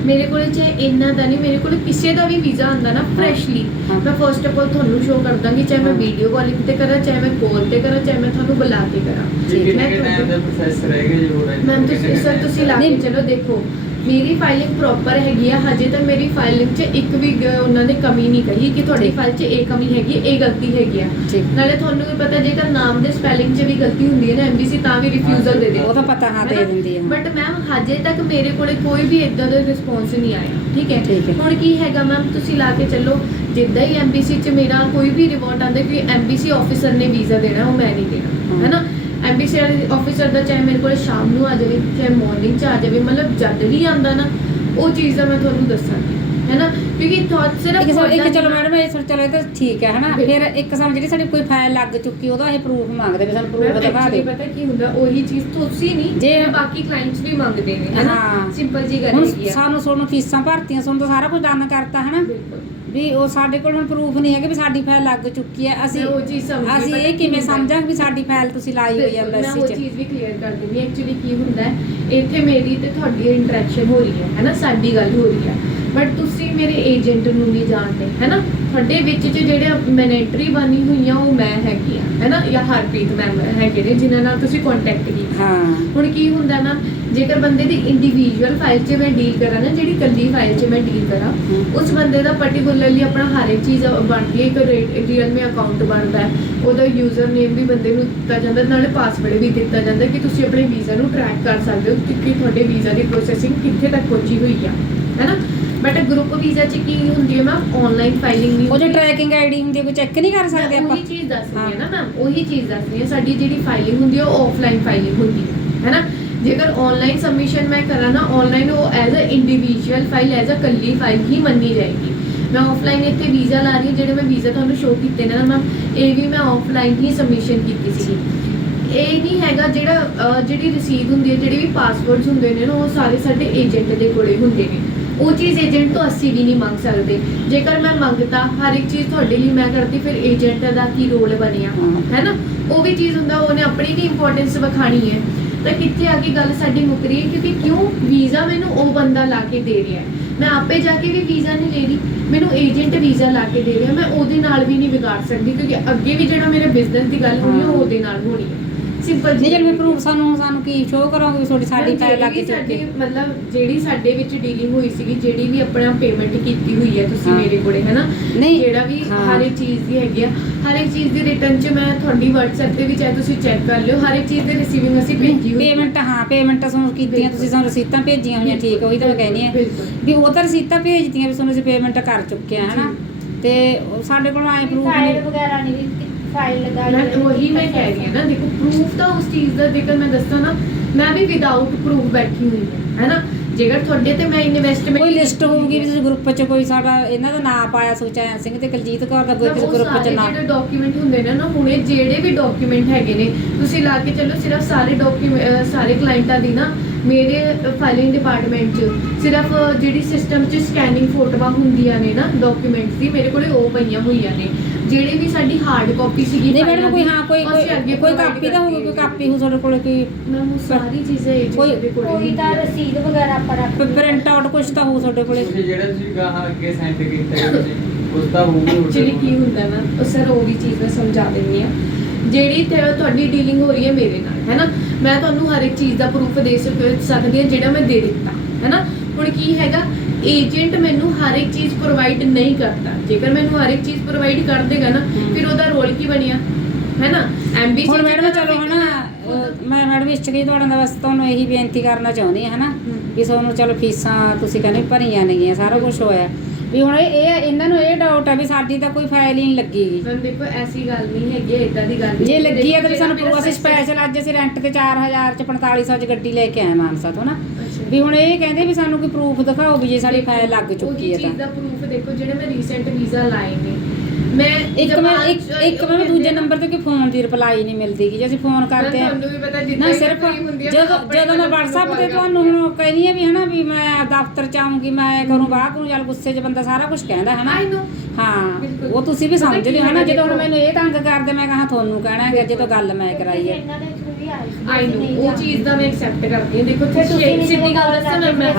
ਮੇਰੇ ਕੋਲੇ ਚਾਹੇ ਇੰਨਾ ਦਾ ਨਹੀਂ ਮੇਰੇ ਕੋਲੇ ਕਿਸੇ ਦਾ ਵੀ ਵੀਜ਼ਾ ਆਂਦਾ ਨਾ ਫਰੈਸ਼ਲੀ। ਮੈਂ ਫਸਟ ਆਫ ਆਲ ਤੁਹਾਨੂੰ ਸ਼ੋ ਕਰ ਦਾਂਗੀ ਚਾਹੇ ਮੈਂ। ਵੀਡੀਓ ਕਾਲਿੰਗ ਤੇ ਕਰਾਂ ਚਾਹੇ ਮੈਂ ਕਾਲ ਤੇ ਕਰਾਂ ਚਾਹੇ ਮੈਂ ਤੁਹਾਨੂੰ ਬੁਲਾ ਕੇ ਕਰਾਂ ਜੀ, ਮੈਂ ਦਾ ਪ੍ਰੋਸੈਸ ਰਹੇਗਾ ਜੀ ਕਿੰਨੇ ਤੁਸੀਂ ਸਰ ਤੁਸੀਂ ਲਾ ਕੇ। ਚਲੋ ਦੇਖੋ ਮੇਰੀ ਫਾਈਲਿੰਗ ਪ੍ਰੋਪਰ ਹੈਗੀ ਆ ਹਜੇ ਤੱਕ ਮੇਰੀ ਫਾਈਲਿੰਗ 'ਚ ਇੱਕ ਵੀ ਗ- ਉਹਨਾਂ ਨੇ ਕਮੀ ਨਹੀਂ ਕਹੀ ਕਿ ਤੁਹਾਡੀ। ਫਾਈਲ 'ਚ ਇਹ ਕਮੀ ਹੈਗੀ ਇਹ ਗਲਤੀ ਹੈਗੀ ਆ। ਠੀਕ ਨਾਲੇ ਤੁਹਾਨੂੰ ਵੀ ਪਤਾ ਜੇਕਰ ਨਾਮ ਦੇ ਸਪੈਲਿੰਗ 'ਚ ਵੀ ਗਲਤੀ ਹੁੰਦੀ ਹੈ ਨਾ ਐਮਬੀਸੀ ਤਾਂ ਵੀ ਰਿਫਿਊਜ਼ਲ ਦੇ ਦੇ ਉਹ ਤਾਂ ਪਤਾ ਹਾਂ ਦੇ ਦਿੰਦੀ ਹੈ। ਬਟ ਮੈਮ ਹਜੇ ਤੱਕ ਮੇਰੇ ਕੋਲੇ ਕੋਈ ਵੀ ਇਦਾਂ ਦਾ ਰਿਸਪੌਂਸ ਨਹੀਂ ਆਇਆ ਠੀਕ ਹੈ? ਠੀਕ ਹੈ। ਹੁਣ ਕੀ ਹੈਗਾ ਮੈਮ ਤੁਸੀਂ ਲਾ ਕੇ ਚੱਲੋ ਜਿੱਦਾਂ ਹੀ ਐਮਬੀਸੀ 'ਚ ਮੇਰਾ ਕੋਈ ਵੀ ਰਿਪੋਰਟ ਆਉਂਦਾ ਕਿ ਐਮਬੀਸੀ ਆਫੀਸਰ ਨੇ ਵੀਜ਼ਾ ਦੇਣਾ ਉਹ ਮੈਂ ਨਹੀਂ ਦੇਣਾ ਹਾਂ। ਹੈ ਨਾ ਐਮਬੀਸੀ ਆਫੀਸਰ ਦਾ ਚਾਹੇ ਮੇਰੇ ਕੋਲੇ ਸ਼ਾਮ ਨੂੰ ਆ ਜਾਵੇ ਚਾਹੇ ਮਾਰਨਿੰਗ 'ਚ ਆ ਜਾਵੇ ਮਤਲਬ ਜਦ ਵੀ ਆਉਂਦਾ ਨਾ ਉਹ ਚੀਜ਼ ਦਾ ਮੈਂ ਤੁਹਾਨੂੰ ਦੱਸਾਂਗੀ ਹੈ ਨਾ? ਕਿਉਂਕਿ ਥੋਟ ਸਿਰਫ ਇੱਕ ਚਲੋ ਮੈਡਮ ਇਹ ਚਲੋ ਇਹ ਤਾਂ ਠੀਕ ਹੈ ਹਨਾ? ਫਿਰ ਇੱਕ ਸਮ ਜਿਹੜੀ ਸਾਡੀ ਕੋਈ ਫਾਈਲ ਲੱਗ ਚੁੱਕੀ ਉਹਦਾ ਇਹ ਪ੍ਰੂਫ ਮੰਗਦੇ ਵੀ ਸਾਨੂੰ ਪ੍ਰੂਫ ਦਿਖਾ ਦਿਓ। ਪਤਾ ਕੀ ਹੁੰਦਾ ਉਹੀ ਚੀਜ਼ ਤੁਸੀਂ ਨਹੀਂ ਜੇ- ਬਾਕੀ ਕਲਾਇੰਟਸ ਵੀ ਮੰਗਦੇ ਨੇ ਹੈ ਨਾ? ਹਾਂ। ਸਿੰਪਲ ਜੀ ਗੱਲ ਹੈਗੀ ਆ। ਸਾਨੂੰ ਤੁਹਾਨੂੰ ਫੀਸਾਂ ਭਰਤੀਆਂ ਸਾਨੂੰ ਤਾਂ ਸਾਰਾ ਕੁਝ ਡਨ ਕਰਤਾ ਹਨਾ? ਬਿਲਕੁਲ। ਵੀ ਉਹ ਸਾਡੇ ਕੋਲ ਹੁਣ ਪ੍ਰੂਫ ਨਹੀਂ ਹੈ ਕਿ ਵੀ ਸਾਡੀ ਫਾਈਲ ਲੱਗ ਚੁੱਕੀ ਹੈ। ਅਸੀਂ ਉਹ ਚੀਜ਼ ਸਮਝ ਅਸੀਂ ਇਹ ਕਿਵੇਂ? ਸਮਝਾਂਗੇ ਵੀ ਸਾਡੀ ਫਾਈਲ ਤੁਸੀਂ ਲਾਈ ਹੋਈ ਹੈ ਬਿਲਕੁਲ, ਮੈਂ ਉਹ ਐਮਬੈਸੀ 'ਚ? ਚੀਜ਼ ਵੀ ਕਲੀਅਰ ਕਰ ਦਿੰਦੀ ਐਕਚੁਅਲੀ ਕੀ ਹੁੰਦਾ ਹੈ ਇੱਥੇ ਮੇਰੀ ਤੇ ਤੁਹਾਡੀ ਇੰਟਰੈਕਸ਼ਨ ਹੋ ਰਹੀ ਹੈ ਹੈਨਾ? ਸਾਡੀ ਗੱਲ ਹੋ ਰਹੀ ਹੈ। ਬਟ ਤੁਸੀਂ ਮੇਰੇ ਏਜੰਟ ਨੂੰ ਨਹੀਂ ਜਾਣਦੇ ਹੈਨਾ? ਤੁਹਾਡੇ ਵਿੱਚ ਚ ਜਿਹੜੇ ਮੈਨੇਟਰੀ ਬਣੀ ਹੋਈਆਂ ਉਹ ਮੈਂ ਹੈਗੀ ਆ ਹੈਨਾ ਜਾਂ ਹਰਪ੍ਰੀਤ ਮੈਮ ਹੈਗੇ ਨੇ ਜਿਨ੍ਹਾਂ ਨਾਲ ਤੁਸੀਂ ਕੰਟੈਕਟ ਕੀਤਾ। ਹਾਂ। ਹੁਣ ਕੀ ਹੁੰਦਾ ਨਾ ਜੇਕਰ ਬੰਦੇ ਦੀ ਇੰਡੀਵਿਜੂਅਲ ਫਾਈਲ 'ਚ ਮੈਂ ਡੀਲ ਕਰਾਂ ਨਾ ਜਿਹੜੀ ਕੱਲੀ ਫਾਈਲ 'ਚ ਮੈਂ ਡੀਲ ਕਰਾਂ। ਉਸ ਬੰਦੇ ਦਾ ਪਾਰਟਿਕੂਲਰਲੀ ਆਪਣਾ ਹਰ ਇੱਕ ਚੀਜ਼ ਬਣਦੀ ਹੈ ਇੱਕ ਰੀਅਲ ਮੀ ਅਕਾਊਂਟ ਬਣਦਾ ਹੈ। ਉਹਦਾ ਯੂਜ਼ਰ ਨੇਮ ਵੀ ਬੰਦੇ ਨੂੰ ਦਿੱਤਾ ਜਾਂਦਾ ਨਾਲੇ ਪਾਸਵਰਡ ਵੀ ਦਿੱਤਾ ਜਾਂਦਾ ਕਿ ਤੁਸੀਂ ਆਪਣੇ ਵੀਜ਼ਾ ਨੂੰ ਟਰੈਕ ਕਰ ਸਕਦੇ ਹੋ ਕਿ ਕਿ ਤੁਹਾਡੇ ਵੀਜ਼ਾ ਦੀ ਪ੍ਰੋਸੈਸਿੰਗ ਕਿੱਥੇ ਤੱਕ ਪਹੁੰਚੀ ਹੋਈ ਆ ਹੈਨਾ ਬਟ ਗਰੁੱਪ ਵੀਜ਼ਾ 'ਚ ਕੀ ਹੁੰਦੀ ਹੈ ਮੈਮ ਆਨਲਾਈਨ ਫਾਈਲਿੰਗ ਨਹੀਂ ਉਹ ਜੋ ਹੁੰਦੀ। ਟਰੈਕਿੰਗ ਆਈਡੀ ਹੁੰਦੀ ਕੋਈ ਚੈੱਕ ਨਹੀਂ ਕਰ ਸਕਦੇ ਮੈਂ ਆਪਾਂ? ਉਹੀ ਚੀਜ਼ ਦੱਸ ਰਹੀ ਹਾਂ। ਨਾ ਮੈਮ ਉਹੀ ਚੀਜ਼ ਦੱਸ ਰਹੀ ਹਾਂ। ਸਾਡੀ ਜਿਹੜੀ ਫਾਈਲਿੰਗ ਹੁੰਦੀ ਹੈ ਉਹ ਆਫਲਾਈਨ ਫਾਈਲਿੰਗ ਹੁੰਦੀ ਹੈ ਹੈਨਾ ਜੇਕਰ ਆਨਲਾਈਨ ਸਬਮਿਸ਼ਨ ਮੈਂ ਕਰਾਂ ਨਾ ਆਨਲਾਈਨ ਉਹ as a individual file as a ਕੱਲੀ ਫਾਈਲ ਹੀ ਮੰਨੀ ਜਾਏਗੀ। ਮੈਂ ਆਫਲਾਈਨ ਇੱਥੇ ਵੀਜ਼ਾ ਲਾ ਰਹੀ ਹਾਂ ਜਿਹੜੇ ਮੈਂ ਵੀਜ਼ਾ ਤੁਹਾਨੂੰ ਸ਼ੋਅ ਕੀਤੇ ਨੇ ਨਾ ਮੈਮ ਇਹ ਵੀ ਮੈਂ ਆਫਲਾਈਨ ਹੀ ਸਬਮਿਸ਼ਨ ਕੀਤੀ ਸੀ ਇਹ ਨਹੀਂ ਹੈਗਾ ਜਿਹੜਾ ਅਹ, ਜਿਹੜੀ ਰਸੀਦ ਹੁੰਦੀ ਹੈ ਜਿਹੜੇ ਵੀ ਪਾਸਵਰਡਸ ਹੁੰਦੇ ਨੇ ਨਾ ਉਹ ਸਾਰੇ ਸਾਡੇ ਏਜੰਟ ਦੇ ਕੋਲੇ ਹੁੰਦੇ ਨੇ। ਉਹ ਚੀਜ਼ ਏਜੰਟ ਤੋਂ ਅਸੀਂ ਵੀ ਨਹੀਂ ਮੰਗ ਸਕਦੇ। ਜੇਕਰ ਮੈਂ ਮੰਗਤਾ ਹਰ ਇੱਕ ਚੀਜ਼ ਤੁਹਾਡੇ ਲਈ ਮੈਂ ਕਰਦੀ, ਫਿਰ ਏਜੰਟ ਦਾ ਕੀ ਰੋਲ ਬਣਿਆ? ਹਾਂ। ਉਹ ਵੀ ਚੀਜ਼ ਹੁੰਦਾ, ਉਹਨੇ ਆਪਣੀ ਵੀ ਇੰਪੋਰਟੈਂਸ ਵਿਖਾਣੀ ਹੈ। ਤਾਂ ਕਿੱਥੇ ਆ ਕੇ ਗੱਲ ਸਾਡੀ ਮੁੱਕ ਰਹੀ ਹੈ? ਕਿਉਂਕਿ ਕਿਉਂ ਵੀਜ਼ਾ ਮੈਨੂੰ ਉਹ ਬੰਦਾ ਲਾ ਕੇ ਦੇ ਰਿਹਾ ਮੈਂ ਆਪੇ ਜਾ ਕੇ ਵੀ ਵੀਜ਼ਾ ਨਹੀਂ ਲੈ ਰਹੀ। ਮੈਨੂੰ ਏਜੰਟ ਵੀਜ਼ਾ ਲਾ ਕੇ ਦੇ ਰਿਹਾ ਮੈਂ ਉਹਦੇ ਨਾਲ ਵੀ ਨਹੀਂ ਵਿਗਾੜ ਸਕਦੀ, ਕਿਉਂਕਿ ਅੱਗੇ ਵੀ ਜਿਹੜਾ ਮੇਰੇ ਬਿਜ਼ਨਸ ਦੀ ਗੱਲ ਹੋਣੀ ਉਹ ਉਹਦੇ ਨਾਲ ਹੋਣੀ ਹੈ। ਸਿੰਪਲ ਨਹੀਂ ਜਦ ਪ੍ਰੂਫ ਸਾਨੂੰ ਸਾਨੂੰ ਕੀ ਸ਼ੋਅ ਕਰੋਗੇ ਵੀ ਤੁਹਾਡੀ ਸਾਡੀ ਫਾਈਲ ਲੱਗ ਜਿਹੜੀ ਸਾਡੀ ਚੁੱਕੀ ਮਤਲਬ ਜਿਹੜੀ ਸਾਡੇ ਵਿੱਚ ਡੀਲਿੰਗ ਹੋਈ ਸੀਗੀ ਜਿਹੜੀ ਵੀ ਆਪਣਾ ਪੇਮੈਂਟ ਕੀਤੀ ਹੋਈ ਹੈ ਤੁਸੀਂ ਹਾਂ। ਮੇਰੇ ਕੋਲੇ ਹੈਨਾ ਨਹੀਂ, ਜਿਹੜਾ ਵੀ ਹਾਂ। ਹਰ ਇੱਕ ਚੀਜ਼ ਦੀ ਹੈਗੀ ਆ ਹਰ ਇੱਕ ਚੀਜ਼ ਦੀ ਰਿਟਰਨ 'ਚ ਮੈਂ ਤੁਹਾਡੀ WhatsApp ਤੇ ਵੀ ਚਾਹੇ ਤੁਸੀਂ ਚੈੱਕ ਕਰ ਲਿਓ ਹਰ ਇੱਕ ਚੀਜ਼ ਦੀ ਰਿਸੀਵਿੰਗ ਅਸੀਂ ਭੇਜੀ ਹੋਈ ਹੈ। ਪੇਮੈਂਟ ਹਾਂ ਪੇਮੈਂਟ ਸਾਨੂੰ ਕੀਤੀਆਂ। ਤੁਸੀਂ ਸਾਨੂੰ ਰਸੀਤਾਂ ਭੇਜੀਆਂ ਹੋਈਆਂ ਠੀਕ ਉਹੀ ਤਾਂ ਮੈਂ ਕਹਿੰਦੀ ਆ ਬਿਲਕੁਲ। ਵੀ ਉਹ ਤਾਂ ਰਸੀਤਾਂ ਭੇਜਦੀਆਂ ਵੀ ਤੁਹਾਨੂੰ ਅਸੀਂ ਪੇਮੈਂਟ ਕਰ ਚੁੱਕੇ ਆ ਹਨਾ ਤੇ ਉਹ ਸਾਡੇ ਕੋਲ ਆਏ ਪ੍ਰੂਫ ਨਹੀਂ ਵਗੈਰਾ ਨਹੀਂ ਵੀ ਫਾਈਲ ਲਗਾ ਮੈਂ ਉਹੀ ਮੈਂ ਕਹਿ ਰਹੀ ਹਾਂ ਨਾ ਦੇਖੋ ਪ੍ਰੂਫ ਤਾਂ ਉਸ ਚੀਜ਼ ਦਾ ਜੇਕਰ ਮੈਂ ਦੱਸਾਂ ਨਾ ਮੈਂ ਵੀ ਵਿਦਆਊਟ ਪ੍ਰੂਫ ਬੈਠੀ ਹੋਈ ਹਾਂ ਹੈਨਾ? ਜੇਕਰ ਤੁਹਾਡੇ ਤੇ ਮੈਂ ਇਨਵੈਸਟਮੈਂਟ ਕੋਈ ਲਿਸਟ ਹੋਊਗੀ ਵੀ ਤੁਸੀਂ ਗਰੁੱਪ 'ਚ ਕੋਈ ਸਾਡਾ ਇਹਨਾਂ ਦਾ ਨਾਮ ਪਾਇਆ ਸੁਚੈਨ ਸਿੰਘ ਤੇ ਕੁਲਜੀਤ ਕੌਰ ਦਾ ਕੋਈ ਕਿਸੇ ਗਰੁੱਪ 'ਚ ਨਾਮ? ਜਿਹੜੇ ਡਾਕੂਮੈਂਟ ਹੁੰਦੇ ਨੇ ਨਾ ਹੁਣੇ ਜਿਹੜੇ ਵੀ ਡਾਕੂਮੈਂਟ ਹੈਗੇ ਨੇ ਤੁਸੀਂ ਲਾ ਕੇ ਚੱਲੋ ਸਿਰਫ ਸਾਰੇ ਡਾਕੂਮੈਂਟ ਸਾਰੇ ਕਲਾਇੰਟਾਂ ਦੀ ਨਾ ਮੇਰੇ ਫਾਈਲਿੰਗ ਡਿਪਾਰਟਮੈਂਟ 'ਚ ਸਿਰਫ ਜਿਹੜੀ ਸਿਸਟਮ 'ਚ ਸਕੈਨਿੰਗ ਫੋਟੋਆਂ ਹੁੰਦੀਆਂ ਨੇ ਨਾ ਡਾਕੂਮੈਂਟਸ ਦੀ ਮੇਰੇ ਕੋਲੇ ਉਹ ਪਈਆਂ ਹੋਈਆਂ ਨੇ। ਜਿਹੜੀ ਵੀ ਸਾਡੀ ਹਾਰਡ ਕਾਪੀ ਸੀਗੀ ਨਹੀਂ ਮੈਡਮ ਕੋਈ ਹਾਂ ਕੋਈ ਕੋਈ ਕਾਪੀ ਤਾਂ ਹੋਊਗੀ ਕੋਈ ਕਾਪੀ ਹੋ ਤੁਹਾਡੇ ਕੋਲ ਕੋਈ ਮੈਮ ਉਹ ਸਾਰੀ ਚੀਜ਼ਾਂ ਏਜੰਟ ਕੋਈ- ਕੋਈ ਤਾਂ ਰਸੀਦ ਵਗੈਰਾ ਆਪਾਂ ਰੱਖ ਪ੍ਰਿੰਟ ਆਊਟ ਕੁਝ ਤਾਂ ਹੋਊ ਤੁਹਾਡੇ ਕੋਲੇ। ਤੁਸੀਂ ਜਿਹੜਾ ਤੁਸੀਂ ਗਾਹਾਂ ਅੱਗੇ ਸੈਂਡ ਕੀਤਾ ਹੈ ਉਸ ਦਾ ਹੋਊਗਾ ਐਕਚੁਅਲੀ ਕੀ ਹੁੰਦਾ ਨਾ ਉਹ ਸਰ ਉਹ ਵੀ ਚੀਜ਼ ਮੈਂ ਸਮਝਾ ਦਿੰਦੀ ਆ ਜਿਹੜੀ ਤੇ ਤੁਹਾਡੀ ਡੀਲਿੰਗ ਹੋ ਰਹੀ ਹੈ ਮੇਰੇ ਨਾਲ ਹੈ ਨਾ ਮੈਂ ਤੁਹਾਨੂੰ ਹਰ ਇੱਕ ਚੀਜ਼ ਦਾ ਪ੍ਰੂਫ ਦੇ ਸਕ- ਸਕਦੀ ਹਾਂ ਜਿਹੜਾ ਮੈਂ ਦੇ ਦਿੱਤਾ ਹੈ ਨਾ ਹੁਣ ਕੀ ਹੈਗਾ? ਏਜੰਟ ਮੈਨੂੰ ਹਰ ਇੱਕ ਚੀਜ਼ ਪ੍ਰੋਵਾਈਡ ਨਹੀਂ ਕਰਦਾ। ਜੇਕਰ ਮੈਨੂੰ ਹਰ ਇੱਕ ਚੀਜ਼ ਪ੍ਰੋਵਾਈਡ ਕਰ ਦੇਗਾ ਨਾ। ਫਿਰ ਉਹਦਾ ਰੋਲ ਕੀ ਬਣਿਆ? ਹੈ ਨਾ ਐਮਬੀਸੀ ਹੁਣ ਮੈਡਮ ਚਲੋ ਹਨਾ ਮੈਂ ਮੈਡਮ ਇਸ ਚੀਜ਼ ਤੁਹਾਡਾ ਦਾ ਬਸ ਤੁਹਾਨੂੰ ਇਹੀ ਬੇਨਤੀ ਕਰਨਾ ਚਾਹੁੰਦੀ ਹਾਂ ਹਨਾ? ਵੀ ਤੁਹਾਨੂੰ ਚਲੋ ਫੀਸਾਂ ਤੁਸੀਂ ਕਹਿੰਦੇ ਭਰੀਆਂ ਨੇਗੀਆਂ ਸਾਰਾ ਕੁਝ ਹੋਇਆ। ਵੀ ਹੁਣ ਇਹ ਇਹ- ਇਹਨਾਂ ਨੂੰ ਇਹ ਡਾਊਟ ਹੈ ਵੀ ਸਾਡੀ ਤਾਂ ਕੋਈ ਫਾਈਲ ਹੀ ਨਹੀਂ ਲੱਗੀਗੀ। ਮੈਮ ਦੇਖੋ ਐਸੀ ਗੱਲ ਨਹੀਂ ਹੈਗੀ ਇਦਾਂ ਦੀ ਗੱਲ ਨਹੀਂ ਜੇ ਲੱਗੀ ਹੈ ਤਾਂ ਸਾਨੂੰ proof- ਅਸੀਂ ਸਪੈਸ਼ਲ ਅੱਜ ਅਸੀਂ ਰੈਂਟ ਤੇ 4000 ਚ 4500 ਚ ਗੱਡੀ ਲੈ ਕੇ ਆਏ ਮਾਨਸਾ ਤੋਂ ਨਾ। ਵੀ ਹੁਣ ਇਹ ਕਹਿੰਦੇ ਵੀ ਸਾਨੂੰ ਕੋਈ ਪ੍ਰੂਫ ਦਿਖਾਓ ਵੀ ਜੇ ਸਾਡੀ ਫਾਈਲ ਲੱਗ ਉਹੀ ਚੁੱਕੀ ਹੈ ਚੀਜ਼ ਤਾਂ ਦਾ ਪ੍ਰੂਫ ਦੇਖੋ ਜਿਹੜੇ ਮੈਂ ਰੀਸੈਂਟ ਵੀਜ਼ਾ ਲਾਏ ਨੇ ਮੈਂ ਇੱਕ ਮੈਂ ਇੱਕ ਇੱਕ ਮੈਂ ਦੂਜੇ ਨੰਬਰ ਤੇ ਕੋਈ ਫੋਨ ਦੀ ਰਿਪਲਾਈ ਨਹੀਂ ਮਿਲਦੀ ਗੀ ਜੇ ਅਸੀਂ ਫੋਨ ਕਰਦੇ ਆ ਤੁਹਾਨੂੰ ਵੀ ਪਤਾ ਜਿੱਦਾਂ ਨਾ ਹੀ ਸਿਰਫ ਜਦੋਂ ਜਦੋਂ ਮੈਂ WhatsApp ਤੇ ਤੁਹਾਨੂੰ ਹੁਣ ਕਹਿੰਦੀ ਆ ਵੀ ਹਨਾ ਵੀ ਮੈਂ ਦਫ਼ਤਰ ਚ ਆਉਂਗੀ ਮੈਂ ਕਰੂੰ ਬਾਹਰ ਕਰੂੰ ਚੱਲ ਗੁੱਸੇ 'ਚ ਬੰਦਾ ਸਾਰਾ ਕੁਝ ਕਹਿੰਦਾ ਹਨਾ I know. ਹਾਂ। ਉਹ ਤੁਸੀਂ ਵੀ ਕੀ ਹੋ ਹਨਾ ਹੈ ਜਦੋਂ ਹੁਣ। ਮੈਨੂੰ ਇਹ ਤੰਗ ਕਰਦੇ ਮੈਂ ਕਹਾ ਤੁਹਾਨੂੰ ਕਹਿਣਾ ਹੈ ਜਦੋਂ ਗੱਲ ਮੈਂ ਕਰਾਈ ਹੈ ਆਈ ਨੋ ਉਹ। ਚੀਜ਼ ਦਾ ਮੈਂ ਐਕਸੈਪਟ ਕਰਦੀ ਹਾਂ ਦੇਖੋ ਤੁਸੀਂ ਸਿੱਧੀ ਗੱਲ ਦੱਸਾਂ ਮੈਂ।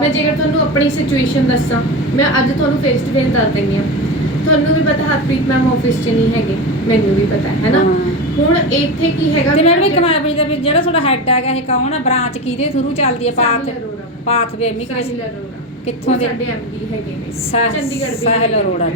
ਮੈਂ ਜੇਕਰ ਤੁਹਾਨੂੰ ਆਪਣੀ ਸਿਚੁਏਸ਼ਨ ਦੱਸਾਂ ਮੈਂ ਅੱਜ ਤੁਹਾਨੂੰ ਫੇਸ ਟੂ ਫੇਸ ਦੱਸ ਦਿੰਦੀ ਹਾਂ ਤੁਹਾਨੂੰ ਵੀ ਪਤਾ ਹਰਪ੍ਰੀਤ ਮੈਮ ਆਫਿਸ 'ਚ ਨਹੀਂ ਹੈਗੇ ਮੈਨੂੰ ਵੀ ਪਤਾ ਹੈ ਨਾ। ਹੁਣ ਇੱਥੇ ਕੀ ਹੈਗਾ ਤੇ ਮੈਡਮ ਇੱਕ ਮੈਂ ਪੁੱਛਦਾ ਵੀ ਜਿਹੜਾ ਤੁਹਾਡਾ ਹੈੱਡ ਹੈਗਾ ਇਹ ਕੌਣ ਹੈ ਬ੍ਰਾਂਚ ਕਿਹਦੇ ਥਰੂ ਚੱਲਦੀ ਹੈ ਪਾਥ। ਪਾਥ ਵੇ ਇਮੀਗ੍ਰੇਸ਼ਨ। ਕਿੱਥੋਂ ਦੇ? ਸਾਡੇ ਐਮਡੀ ਹੈਗੇ ਨੇ ਚੰਡੀਗੜ੍ਹ ਦੇ ਸਾਹਿਲ। ਅਰੋੜਾ,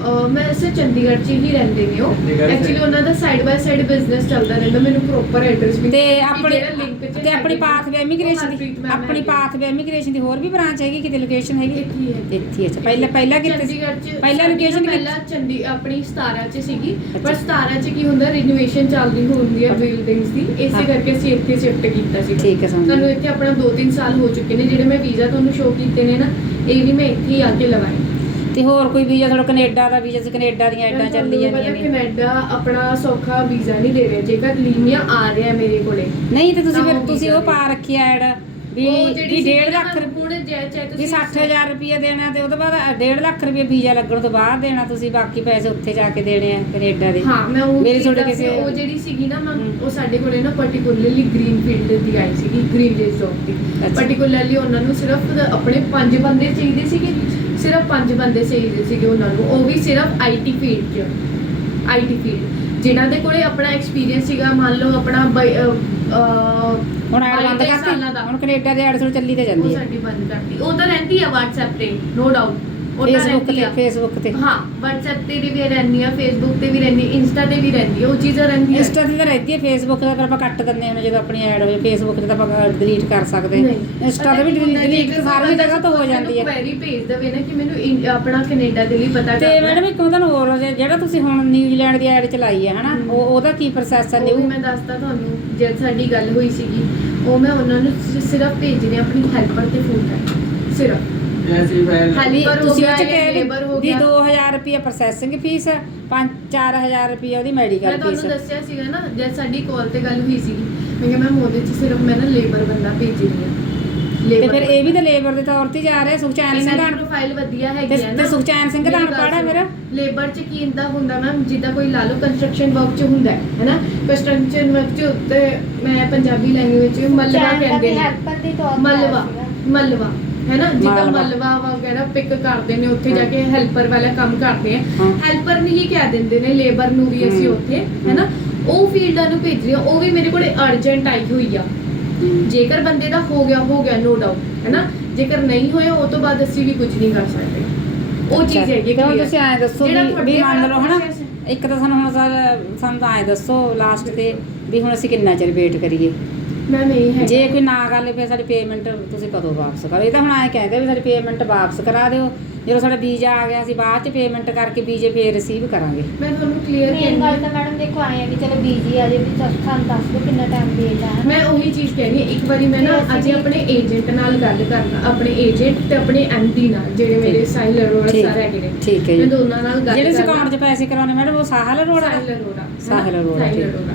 ਅਹ ਮੈਂ ਸੇ ਚੰਡੀਗੜ੍ਹ 'ਚ ਹੀ ਰਹਿੰਦੇ ਨੇ ਉਹ ਚੰਡੀਗੜ੍ਹ ਐਕਚੁਅਲੀ। ਉਹਨਾਂ ਦਾ ਸਾਈਡ ਬਾਈ ਸਾਈਡ ਬਿਜ਼ਨਸ ਚੱਲਦਾ ਰਹਿੰਦਾ ਮੈਨੂੰ ਪ੍ਰੋਪਰ ਐਡਰੈਸ ਵੀ ਤੇ ਆਪਣੀ 'ਚ ਤੇ ਆਪਣੀ ਹੈਗੇ ਨੇ, ਪਾਥ ਵੇ ਉਹ ਇਮੀਗ੍ਰੇਸ਼ਨ ਦੀ ਆਪਣੀ ਹੈਗੇ। ਪਾਥ ਵੇ ਇਮੀਗ੍ਰੇਸ਼ਨ ਦੀ ਹੋਰ ਵੀ ਬ੍ਰਾਂਚ ਹੈਗੀ ਕਿਤੇ ਲੋਕੇਸ਼ਨ ਹੈਗੀ ਇੱਥੇ ਅੱਛਾ ਪਹਿਲਾਂ ਪਹਿਲਾਂ ਕਿੱਥੇ ਸੀ? ਚੰਡੀਗੜ੍ਹ 'ਚ ਪਹਿਲਾਂ ਲੋਕੇਸ਼ਨ ਪਹਿਲਾਂ ਚੰਡੀ ਆਪਣੀ 17 'ਚ ਸੀਗੀ ਪਰ 17 'ਚ ਕੀ ਹੁੰਦਾ ਰਿਨੋਵੇਸ਼ਨ ਚੱਲਦੀ ਹੁੰਦੀ ਹੈ ਬਿਲਡਿੰਗਸ ਦੀ ਇਸੇ। ਕਰਕੇ ਅਸੀਂ ਇੱਥੇ ਸ਼ਿਫਟ ਕੀਤਾ ਸੀ ਠੀਕ ਹੈ ਸਾਨੂੰ। ਇੱਥੇ ਆਪਣਾ 2-3 ਸਾਲ ਹੋ ਚੁੱਕੇ ਨੇ ਜਿਹੜੇ ਮੈਂ ਵੀਜ਼ਾ ਤੁਹਾਨੂੰ ਸ਼ੋਅ ਕੀਤੇ ਨੇ ਨਾ ਇਹ ਵੀ ਮੈਂ ਇੱਥੇ ਹੀ ਆ ਕੇ ਲਵਾਏ ਤੇ ਹੋਰ ਕੋਈ ਵੀਜ਼ਾ ਥੋੜਾ ਕੈਨੇਡਾ ਦਾ ਵੀਜ਼ਾ ਸੀ ਕੈਨੇਡਾ ਦੀਆਂ ਐਡਾਂ ਚੱਲੀ ਜਾਂਦੀਆਂ ਨੇ ਕੈਨੇਡਾ ਆਪਣਾ ਸੌਖਾ ਵੀਜ਼ਾ ਨਹੀਂ ਦੇ ਰਿਹਾ ਜੇਕਰ ਲੀਨੀਆ ਆ ਰਿਹਾ ਮੇਰੇ ਕੋਲੇ। ਨਹੀਂ ਤੇ ਤੁਸੀਂ ਫਿਰ ਤੁਸੀਂ ਉਹ ਪਾ ਰੱਖੀ ਐਡ। ਵੀ ਉਹ ਜਿਹੜੀ ਵੀ ਸੀਗੀ 1.5 ਨਾ, ਲੱਖ ਰੁਪਏ ਹੁਣ ਜੇ ਚਾਹੇ ਵੀ ਤੁਸੀਂ 60000 ਰੁਪਏ ਦੇਣਾ ਤੇ ਉਹਦੇ ਬਾਅਦ 1.5 ਲੱਖ ਰੁਪਏ ਵੀਜ਼ਾ ਲੱਗਣ ਤੋਂ ਬਾਅਦ ਦੇਣਾ ਤੁਸੀਂ ਬਾਕੀ ਪੈਸੇ ਉੱਥੇ ਜਾ ਕੇ ਦੇਣੇ ਆ ਕੈਨੇਡਾ ਦੇ ਹਾਂ ਮੈਂ ਉਹ ਮੇਰੀ ਚੀਜ਼ ਤੁਹਾਡੇ ਦੱਸਦੀ ਹਾਂ, ਕਿਸੇ- ਉਹ ਜਿਹੜੀ ਸੀਗੀ ਨਾ ਮੈਂ ਹਮ। ਉਹ ਸਾਡੇ ਕੋਲੇ ਨਾ ਪਾਰਟਿਕੂਲਰਲੀ ਗ੍ਰੀਨ ਫੀਲਡ ਦੀ ਆਈ ਸੀਗੀ ਗ੍ਰੀਨ ਡੇਜ਼ ਜੌਬ ਦੀ ਅੱਛਾ। ਪਾਰਟਿਕੂਲਰਲੀ ਉਹਨਾਂ ਨੂੰ ਸਿਰਫ ਆਪਣੇ ਪੰਜ ਬੰਦੇ ਚਾਹੀਦੇ ਸੀਗੇ ਸਿਰਫ ਪੰਜ ਬੰਦੇ ਚਾਹੀਦੇ ਸੀਗੇ ਉਹਨਾਂ ਨੂੰ ਉਹ ਵੀ ਸਿਰਫ ਆਈਟੀ ਫੀਲਡ 'ਚ ਆਈਟੀ ਫੀਲਡ ਜਿਨ੍ਹਾਂ ਦੇ ਕੋਲੇ ਆਪਣਾ ਐਕਸਪੀਰੀਅੰਸ ਸੀਗਾ ਮੰਨ ਲਓ ਆਪਣਾ ਹੁਣ ਐਡ ਬੰਦ ਕਰਤੀ। ਹੁਣ ਕੈਨੇਡਾ ਦੇ ਐਡ ਥੋੜੀ ਚੱਲੀ ਤੇ ਉਹ ਜਾਂਦੀ ਹੈ ਸਾਡੀ ਬੰਦ ਕਰਤੀ। ਉਹ ਤਾਂ ਰਹਿੰਦੀ ਆ WhatsApp ਤੇ ਨੋ ਡਾਊਟ ਫੇਸਬੁੱਕ ਰਹਿੰਦੀ ਤੇ ਆ। ਫੇਸਬੁੱਕ ਤੇ। ਹਾਂ WhatsApp ਤੇ ਵੀ ਰਹਿੰਦੀ ਆ Facebook ਤੇ ਵੀ ਰਹਿੰਦੀ ਇੰਸਟਾ ਤੇ ਵੀ ਰਹਿੰਦੀ ਆ ਉਹ ਚੀਜ਼ਾਂ ਰਹਿੰਦੀਆਂ। ਇੰਸਟਾ ਤੇ ਤਾਂ ਰਹਿੰਦੀ ਹੈ ਫੇਸਬੁੱਕ ਤੇ ਪਰ ਆਪਾਂ ਕੱਟ ਦਿੰਦੇ ਹਾਂ ਜਦੋਂ ਆਪਣੀ ਐਡ ਹੋਵੇ ਫੇਸਬੁੱਕ ਤੇ ਤਾਂ ਆਪਾਂ ਡਿਲੀਟ ਕਰ ਸਕਦੇ ਇੰਸਟਾ ਤੇ ਵੀ ਡਿਲੀਟ ਸਾਰੀ ਜਗ੍ਹਾ ਤੋਂ ਹੋ ਜਾਂਦੀ ਹੈ ਕੁਐਰੀ ਭੇਜ ਦੇਵੇ ਨਾ ਕਿ ਮੈਨੂੰ ਆਪਣਾ ਕੈਨੇਡਾ ਦੇ ਲਈ ਪਤਾ ਤੇ ਮੈਡਮ ਇੱਕ ਤੁਹਾਨੂੰ ਹੋਰ ਜੇ- ਜਿਹੜਾ ਤੁਸੀਂ ਹੁਣ ਨਿਊਜ਼ੀਲੈਂਡ ਦੀ ਐਡ ਚਲਾਈ ਹੈ ਹਨਾ ਹਮ। ਉਹ ਉਹਦਾ ਕੀ ਪ੍ਰੋਸੈਸ ਹੈ ਉਹ ਵੀ ਨਿਊ ਮੈਂ ਦੱਸਦਾ ਤੁਹਾਨੂੰ ਜਦ ਸਾਡੀ ਗੱਲ ਹੋਈ ਸੀਗੀ ਉਹ ਮੈਂ ਉਹਨਾਂ ਨੂੰ ਸਿ- ਸਿਰਫ ਭੇਜਨੇ ਆਪਣੀ ਹੈਲਪਰ ਤੇ ਫੋਨ ਕਰ ਸਿਰਫ। ਜੈਸੀ ਫਾਈਲ ਹਾਂਜੀ। ਵੀ Helper ਹੋ ਤੁਸੀਂ ਉਹ ਗਿਆ ਚ ਜਾਂ ਕਹੇ labor ਹੋ ਵੀ ਗਿਆ। 2000 ਰੁਪਏ ਪ੍ਰੋਸੈਸਿੰਗ ਫੀਸ 5 4000 ਰੁਪਏ ਉਹਦੀ ਮੈਂ ਮੈਡੀਕਲ ਤੁਹਾਨੂੰ ਫੀਸ ਦੱਸਿਆ ਸੀਗਾ ਨਾ ਜਦ ਸਾਡੀ ਕਾਲ ਤੇ ਗੱਲ ਹੋਈ ਸੀਗੀ ਮੈਂ ਕਿਹਾ ਮੈਂ ਉਹਦੇ ਚ ਸਿਰਫ ਮੈਂ ਨਾ ਲੇਬਰ ਬੰਦਾ ਭੇਜ ਰਹੀ ਹਾਂ ਤੇ ਫਿਰ ਇਹ ਵੀ ਤਾਂ ਲੇਬਰ ਦੇ ਤੌਰ ਤੇ ਜਾ ਰਿਹਾ ਸੁਖਚੈਨ ਸਿੰਘ ਦਾ ਦੀ ਪ੍ਰੋਫਾਈਲ ਵਧੀਆ ਹੈਗੀ ਤੇ- ਹੈ ਤੇ ਨਾ ਸੁਖਚੈਨ ਸਿੰਘ ਦਾ ਮੇਰੀ ਅਨਪੜ੍ਹ ਹੈ? ਸੁਣੋ। ਲੇਬਰ ਚ ਕੀ ਇੰਦਾ ਹੁੰਦਾ ਮੈਮ ਜਿੱਦਾਂ ਕੋਈ ਲਾ ਲਓ ਕੰਸਟਰਕਸ਼ਨ ਵਰਕ ਚ ਹੁੰਦਾ ਹੈ ਹੈਨਾ ਕੰਸਟਰਕਸ਼ਨ ਵਰਕ ਚ ਉੱਤੇ ਮੈਂ ਪੰਜਾਬੀ ਲੈਂਗੁਏਜ ਚ ਮਲਵਾ ਕਹਿੰਦੇ ਨੇ ਹੈਲਪਰ ਦੇ ਤੌਰ ਤੇ ਮਲਵਾ ਆਇਆ ਮਲਵਾ ਹੈਨਾ ਜਿੱਦਾਂ ਮਲਵਾ। ਮਲਵਾ ਵਗੈਰਾ ਪਿਕ ਕਰਦੇ ਨੇ ਉੱਥੇ ਜਾ ਹਾਂ। ਕੇ ਹੈਲਪਰ ਵਾਲਾ ਕੰਮ ਕਰਦੇ ਆ ਹਾਂ। ਹੈਲਪਰ ਨਹੀਂ ਕਹਿ ਦਿੰਦੇ ਨੇ ਲੇਬਰ ਨੂੰ ਵੀ ਅਸੀਂ ਹਮ। ਉੱਥੇ ਹੈਨਾ ਉਹ ਫੀਲਡਾਂ ਨੂੰ ਭੇਜ ਰਹੀ ਹਾਂ ਉਹ ਵੀ ਮੇਰੇ ਕੋਲੇ ਅਰਜੈਂਟ ਆਈ ਹੋਈ ਆ ਜੇਕਰ ਬੰਦੇ ਦਾ ਹੋ ਗਿਆ ਹੋ ਗਿਆ ਨੋ ਡਾਊਟ ਹੈਨਾ ਜੇਕਰ ਨਹੀਂ ਹੋਇਆ ਉਹ ਤੋਂ ਬਾਅਦ ਅਸੀਂ ਵੀ ਕੁਝ ਨਹੀਂ ਕਰ ਸਕਦੇ ਉਹ ਚੀਜ਼ ਹੈਗੀ clear। ਤੁਸੀਂ ਐਂ ਦੱਸੋ ਜਿਹੜਾ ਵੀ ਤੁਹਾਡੇ ਵੀ ਮੰਨ ਲਓ ਹਨਾ process ਹੈ। ਇੱਕ ਤਾਂ ਸਾਨੂੰ ਹੁਣ ਸਰ ਸਾਨੂੰ ਤਾਂ ਐਂ ਦੱਸੋ ਲਾਸਟ ਤੇ ਵੀ ਹੁਣ ਅਸੀਂ ਕਿੰਨਾ ਚਿਰ ਵੇਟ ਕਰੀਏ ਮੈਂ ਨਹੀਂ ਹੈ ਜੇ ਕੋਈ ਨਾ ਕਰ ਲੇ ਫਿਰ ਸਾਡੀ ਪੇਮੈਂਟ ਤੁਸੀਂ ਕਦੋਂ ਵਾਪਸ ਕਰੋ? ਇਹ ਤਾਂ ਹੁਣ ਐਂ ਕਹਿੰਦੇ ਵੀ ਸਾਡੀ ਪੇਮੈਂਟ ਵਾਪਸ ਕਰਾ ਦਿਓ। ਜਦੋਂ ਸਾਡਾ ਵੀਜ਼ਾ ਆ ਗਿਆ ਸੀ ਬਾਅਦ ਚ ਪੇਮੈਂਟ ਕਰਕੇ ਵੀਜ਼ੇ ਫੇਰ ਰਿਸੀਵ ਕਰਾਂਗੇ। ਮੈਂ ਤੁਹਾਨੂੰ ਕਲੀਅਰ ਮੇਨ ਗੱਲ ਤਾਂ ਮੈਡਮ ਦੇਖੋ ਆਏ ਆ ਵੀ ਚਲੋ ਬੀਜੀ ਆ ਜੇ ਵੀ ਚਲ ਤੁਹਾਨੂੰ ਦੱਸ ਦਿਓ ਕਿੰਨਾ ਟਾਈਮ ਲੇਟ ਆ। ਮੈਂ ਉਹੀ ਚੀਜ਼ ਕਹਿ ਰਹੀ ਹਾਂ ਇੱਕ ਵਾਰੀ ਮੈਂ ਨਾ ਅੱਜ ਆਪਣੇ ਏਜੰਟ ਨਾਲ ਗੱਲ ਕਰਨਾ ਆਪਣੇ ਏਜੰਟ ਤੇ ਆਪਣੇ ਐਮਡੀ ਨਾਲ ਜਿਹੜੇ ਮੇਰੇ ਸਾਈਲ ਅਰੋੜਾ ਠੀਕ, ਸਰ ਹੈਗੇ ਨੇ। ਠੀਕ ਹੈ ਜੀ। ਮੈਂ ਦੋਨਾਂ ਨਾਲ ਗੱਲ ਜਿਹੜੇ ਕਰਨਾ। ਅਕਾਊਂਟ 'ਚ ਪੈਸੇ ਕਰਾਉਣੇ ਮੈਡਮ ਉਹ ਸਾਹਲ ਰੋੜਾ ਸਾਈਲ ਅਰੋੜਾ ਹੈ ਨਾ? ਸਾਈਲ ਅਰੋੜਾ, ਸਾਈਲ ਠੀਕ। ਅਰੋੜਾ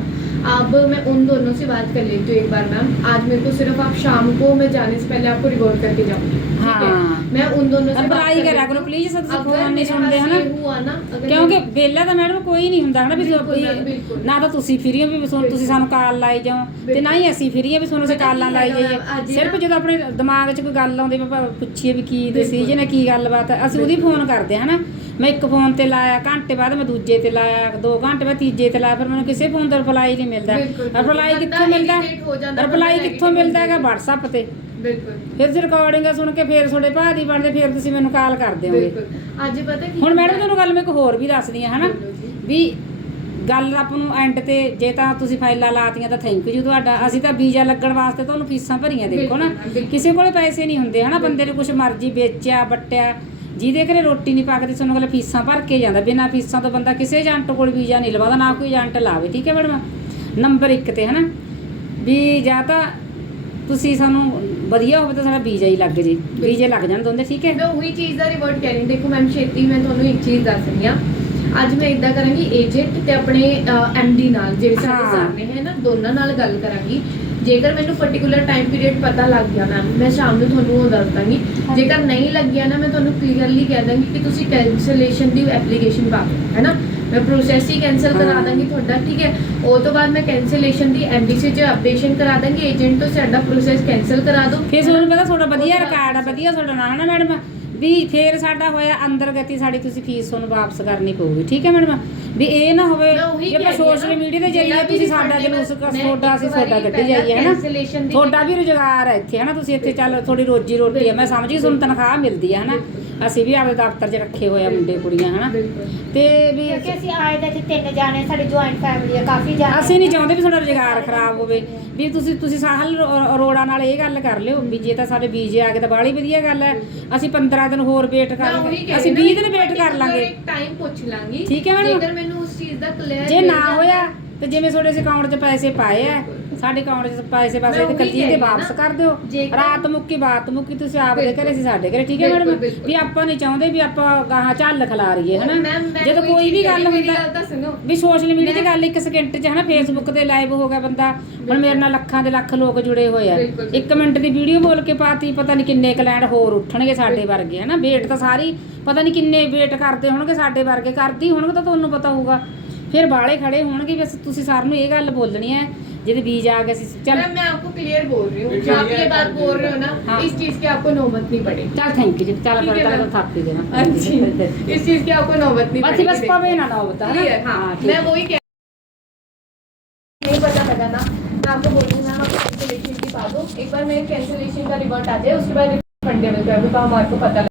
अब मैं उन दोनों से बात कर लेती हूँ एक बार मैम आज मेरे को सिर्फ आप शाम को मैं जाने से पहले आपको रिवॉर्ड करके जाऊंगी ठीक है हाँ। मैं उन दोनों से अब बात बुराई कर करा लेती करो, हूँ। please, सबसे अगर फोन नहीं मेरे सुनते, पास है ना? ये हुआ ना अगर ਕਿਉਂਕਿ मैं- ਵੇਲਾ ਤਾਂ ਮੈਡਮ ਕੋਈ ਨਹੀਂ ਹੁੰਦਾ ਹਨਾ ਵੀ ਬਿਲਕੁਲ, ਵੀ- ਬਿਲਕੁਲ। ਨਾ ਤਾਂ ਤੁਸੀਂ ਫਰੀ ਹੋ ਵੀ ਸੁਣ ਤੁਸੀਂ ਸਾਨੂੰ ਕਾਲ ਲਾਈ ਜਾਓ ਤੇ ਨਾ ਹੀ ਅਸੀਂ ਫਰੀ ਆ ਵੀ ਤੁਹਾਨੂੰ ਅਸੀਂ ਪਤਾ ਕੀ ਕਾਲਾਂ ਲਾਈ ਹੈਗਾ ਜਾਈਏ ਅੱਜ ਨਾ- ਸਿਰਫ ਜਦੋਂ ਆਪਣੇ ਦਿਮਾਗ 'ਚ ਕੋਈ ਗੱਲ ਆਉਂਦੀ ਵੀ ਆਪਾਂ ਪੁੱਛੀਏ ਵੀ ਕੀ ਬਿਲਕੁਲ। ਡਿਸੀਜਨ ਹੈ ਕੀ ਗੱਲਬਾਤ ਹੈ ਅਸੀਂ ਉਹਦੀ ਫੋਨ ਕਰਦੇ ਹਾਂ ਹਨਾ ਮੈਂ ਇੱਕ ਫੋਨ ਤੇ ਲਾਇਆ ਘੰਟੇ ਬਾਅਦ ਮੈਂ ਦੂਜੇ ਤੇ ਲਾਇਆ 2 ਘੰਟੇ ਬਾਅਦ ਤੀਜੇ ਤੇ ਲਾਇਆ ਫਿਰ ਮੈਨੂੰ ਕਿਸੇ ਫੋਨ ਦਾ ਰਿਪਲਾਈ ਨਹੀਂ ਮਿਲਦਾ। ਰਿਪਲਾਈ ਕਿੱਥੋਂ ਮਿਲਦਾ? ਰਿਪਲਾਈ ਕਿੱਥੋਂ ਮਿਲਦਾ ਹੈਗਾ WhatsApp ਤੇ। ਬਿਲਕੁਲ। ਫਿਰ ਜੇ ਰਿਕਾਰਡਿੰਗ ਸੁਣ ਕੇ ਫਿਰ ਤੁਹਾਡੇ ਭਾਅ ਦੀ ਬਣਦੇ ਫਿਰ ਤੁਸੀਂ ਮੈਨੂੰ ਕਾਲ ਕਰ ਦਿਓਗੇ। ਅੱਜ ਪਤਾ ਕੀ ਹੁਣ ਮੈਡਮ ਤੁਹਾਨੂੰ ਗੱਲ ਮੈਂ ਇੱਕ ਹੋਰ ਵੀ ਦੱਸਦੀ ਆ ਹਨਾ? ਵੀ ਗੱਲ ਆਪ ਨੂੰ ਐਂਡ ਤੇ ਜੇ ਤਾਂ ਤੁਸੀਂ ਫਾਈਲਾਂ ਲਾਤੀਆਂ ਤਾਂ ਥੈਂਕ ਯੂ ਤੁਹਾਡਾ। ਅਸੀਂ ਤਾਂ ਵੀਜ਼ਾ ਲੱਗਣ ਵਾਸਤੇ ਤੁਹਾਨੂੰ ਫੀਸਾਂ ਭਰੀਆਂ ਦੇਖੋ ਨਾ। ਕਿਸੇ ਕੋਲੇ ਪੈਸੇ ਨਹੀਂ ਹੁੰਦੇ ਹਨਾ? ਬੰਦੇ ਨੇ ਕੁਝ ਮਰਜ਼ੀ ਵੇਚਿਆ ਬੱਟਿਆ ਜਿਹਦੇ ਘਰੇ ਰੋਟੀ ਨਹੀਂ ਪੱਕਦੀ ਤੁਹਾਨੂੰ ਕੋਲੇ ਫੀਸਾਂ ਭਰ ਕੇ ਜਾਂਦਾ। ਬਿਨਾਂ ਫੀਸਾਂ ਤੋਂ ਬੰਦਾ ਕਿਸੇ ਏਜੰਟ ਕੋਲ ਵੀਜ਼ਾ ਨਹੀਂ ਲਵਾਉਂਦਾ ਨਾ ਕੋਈ ਏਜੰਟ ਲਾਵੇ ਠੀਕ ਹੈ ਮੈਡਮ? ਨੰਬਰ 1 ਤੇ ਹਨਾ? ਵੀ ਜਾਂ ਤਾਂ ਤੁਸੀਂ ਸਾਨੂੰ ਵਧੀਆ ਹੋਵੇ ਤਾਂ ਸਾਡਾ ਵੀਜ਼ਾ ਹੀ ਲੱਗ ਜੇ। ਵੀਜ਼ੇ ਲੱਗ ਜਾਣ ਦੋਨੇ ਠੀਕ ਹੈ? ਮੈਂ ਉਹੀ ਚੀਜ਼ ਦਾ ਰਿਵਰਟ ਕਹਿ ਰਹੀ ਦੇਖੋ ਮੈਮ ਛੇਤੀ ਮੈਂ ਤੁਹਾਨੂੰ ਇੱਕ ਚੀਜ਼ ਦੱਸ ਰਹੀ ਹਾਂ। ਅੱਜ ਮੈਂ ਇਦਾਂ ਕਰਾਂਗੀ ਏਜੰਟ ਤੇ ਆਪਣੇ ਐਮਡੀ ਨਾਲ ਜਿਹੜੇ ਸਾਡੇ ਨੇ ਹੈ ਨਾ ਦੋਨਾਂ ਨਾਲ ਗੱਲ ਕਰਾਂਗੀ। ਜੇਕਰ ਮੈਨੂੰ ਪਾਰਟਿਕੂਲਰ ਟਾਈਮ ਪੀਰੀਅਡ ਪਤਾ ਲੱਗ ਗਿਆ ਮੈਮ ਮੈਂ ਸ਼ਾਮ ਨੂੰ ਤੁਹਾਨੂੰ ਉਹ ਦੱਸ ਦਾਂਗੀ। ਜੇਕਰ ਨਹੀਂ ਲੱਗਿਆ ਨਾ ਮੈਂ ਤੁਹਾਨੂੰ ਕਲੀਅਰਲੀ ਕਹਿ ਦਾਂਗੀ ਕਿ ਤੁਸੀਂ ਕੈਂਸਲੇਸ਼ਨ ਦੀ ਐਪਲੀਕੇਸ਼ਨ ਪਾ ਦਿਓ ਹੈ ਨਾ? ਮੈਂ ਪ੍ਰੋਸੈਸ ਹੀ ਕੈਂਸਲ ਕਰਾ। ਦਾਂਗੀ ਤੁਹਾਡਾ ਠੀਕ ਹੈ? ਉਹ ਤੋਂ ਬਾਅਦ ਮੈਂ ਕੈਂਸਲੇਸ਼ਨ ਦੀ ਐਮਬੀਸੀ 'ਚ ਅਪਡੇਸ਼ਨ ਕਰਾ ਦਾਂਗੀ ਏਜੰਟ ਤੋਂ ਸਾਡਾ ਪ੍ਰੋਸੈਸ ਕੈਂਸਲ ਕਰਾ ਦਿਓ। ਫਿਰ ਤੁਹਾਨੂੰ ਪਤਾ ਤੁਹਾਡਾ ਵਧੀਆ ਰਿਕਾਰਡ ਆ ਵਧੀਆ ਤੁਹਾਡਾ ਨਾਮ ਨਾ ਮੈਡਮ ਵੀ ਫੇਰ ਸਾਡਾ ਹੋਇਆ ਅੰਦਰ ਗਤੀ ਸਾਡੀ ਤੁਸੀਂ ਫੀਸ ਤੁਹਾਨੂੰ ਵਾਪਸ ਕਰਨੀ ਪਊਗੀ ਠੀਕ ਹੈ ਮੈਡਮ ਵੀ ਇਹ ਨਾ ਹੋਵੇ ਕਿ ਆਪਾਂ ਹਾਂ ਸੋਸ਼ਲ ਨਾ, ਮੀਡੀਆ ਤੇ ਜਾਈਏ ਤੁਸੀਂ ਸਾਡਾ ਜਲੂਸ ਤੁਹਾਡਾ ਅਸੀਂ ਤੁਹਾਡਾ ਕੱਢੀ ਜਾਈਏ cancellation ਦੀ ਤੁਹਾਡਾ ਵੀ ਰੁਜ਼ਗਾਰ ਹੈ ਇੱਥੇ ਹਨਾ ਤੁਸੀਂ ਇੱਥੇ ਚੱਲ ਥੋੜੀ ਰੋਜੀ ਰੋਟੀ ਹੈ ਮੈਂ ਸਮਝੀ ਤੁਹਾਨੂੰ ਤਨਖਾਹ ਮਿਲਦੀ ਹੈ ਹਨਾ ਅਸੀਂ ਵੀ ਆਪਦੇ ਦਫ਼ਤਰ 'ਚ ਰੱਖੇ ਹੋਏ ਆ ਮੁੰਡੇ ਕੁੜੀਆਂ ਹਨਾ। ਤੇ ਵੀ ਕਿਉਂਕਿ ਅਸੀਂ ਆਏ ਤਾਂ ਇੱਥੇ ਤਿੰਨ ਜਾਣੇ ਸਾਡੀ ਜੁਆਇੰਟ ਫੈਮਿਲੀ ਆ ਕਾਫੀ ਜਾਣੇ। ਅਸੀਂ ਨਹੀਂ ਚਾਹੁੰਦੇ ਵੀ ਤੁਹਾਡਾ ਰੁਜ਼ਗਾਰ ਖਰਾਬ ਹੋਵੇ। ਵੀ ਤੁਸੀਂ ਤੁਸੀਂ ਸਾਹਿਲ ਅਰੋੜਾ ਨਾਲ ਇਹ ਗੱਲ ਕਰ ਲਿਓ ਵੀ ਜੇ ਤਾਂ ਸਾਡੇ ਵੀਜ਼ੇ ਆ ਗਏ ਤਾਂ ਬਾਹਲੀ ਵਧੀਆ ਗੱਲ ਹੈ। ਅਸੀਂ 15 ਦਿਨ ਹੋਰ ਵੇਟ ਕਰ ਲਾਂਗੇ ਅਸੀਂ 20 ਦਿਨ ਵੇਟ ਕਰ ਲਾਂਗੇ। ਇੱਕ ਟਾਈਮ ਪੁੱਛ ਲਾਂਗੀ। ਠੀਕ ਹੈ ਮੈਡਮ? ਜੇਕਰ ਮੈਨੂੰ ਉਸ ਚੀਜ਼ ਦਾ ਕਲੀਅਰ ਜੇ ਨਾ ਹੋਇਆ ਤੇ ਜਿਵੇਂ ਤੁਹਾਡੇ ਅਕਾਊਂਟ 'ਚ ਪੈਸੇ ਪਾਏ ਆ ਸਾਡੇ ਅਕਾਊਂਟ 'ਚ ਪੈਸੇ ਪਾਸੇ ਤੇ ਕਹਿ ਤੇ ਵਾਪਸ। ਕਰ ਦਿਓ ਰਾਤ ਮੁੱਕੀ ਬਾਤ ਮੁੱਕੀ ਤੁਸੀਂ ਆਪਦੇ ਬਿਲਕੁਲ। ਘਰੇ ਸੀ ਸਾਡੇ ਘਰੇ ਠੀਕ ਹੈ ਮੈਡਮ। ਵੀ ਆਪਾਂ ਨਹੀਂ ਚਾਹੁੰਦੇ ਵੀ ਆਪਾਂ ਗਾਹਾਂ ਝੱਲ ਖਲਾ ਰਹੀਏ ਹਨਾ ਜਦੋਂ ਕੋਈ ਵੀ ਗੱਲ ਹੁੰਦਾ ਵੀ ਸੋਸ਼ਲ ਮੀਡੀਆ 'ਤੇ ਗੱਲ ਇੱਕ ਸਕਿੰਟ 'ਚ ਹਨਾ ਫੇਸਬੁੱਕ ਤੇ ਲਾਈਵ ਹੋ ਗਿਆ ਬੰਦਾ ਹੁਣ। ਮੇਰੇ ਨਾਲ ਲੱਖਾਂ ਦੇ ਲੱਖ ਲੋਕ ਜੁੜੇ ਹੋਏ ਆ। ਇੱਕ ਮਿੰਟ ਦੀ ਵੀਡੀਓ ਬੋਲ ਕੇ ਪਾਤੀ ਪਤਾ ਨਹੀਂ ਕਿੰਨੇ ਕਲੈਂਡ ਹੋਰ ਉੱਠਣਗੇ ਸਾਡੇ ਵਰਗੇ ਹਨਾ ਵੇਟ ਤਾਂ ਸਾਰੀ ਪਤਾ ਨਹੀਂ ਕਿੰਨੇ ਵੇਟ ਕਰਦੇ ਹੋਣਗੇ ਸਾਡੇ ਵਰਗੇ ਕਰਦੀ ਹੋਣਗੇ ਤਾਂ ਤੁਹਾਨੂੰ ਪਤਾ ਹੋਊਗਾ ਫਿਰ ਬਾਲੇ ਖੜੇ ਹੋਣਗੇ ਵੀ ਤੁਸੀਂ ਸਾਰਿਆਂ ਨੂੰ ਇਹ ਗੱਲ ਬੋਲਣੀ ਹੈ जब बीज आ गए चल। मैं आपको क्लियर बोल रही हूँ। आप ये बात बोल रहे हो ना हाँ। इस चीज़ की आपको नौबत नहीं पड़ेगी। चल थैंक यू चल अगर चल आप देना। हाँ इस चीज़ की आपको नौबत नहीं बस बस पवे ना नौबत क्लियर हाँ। हाँ, मैं वही कह नहीं पता लगा ना मैं आपको बोल रही हूँ कैंसिलेशन की पा दो एक बार मेरे कैंसिलेशन का रिवर्ट आ जाए उसके बाद रिफंडेबल कर दो तो हमारे को पता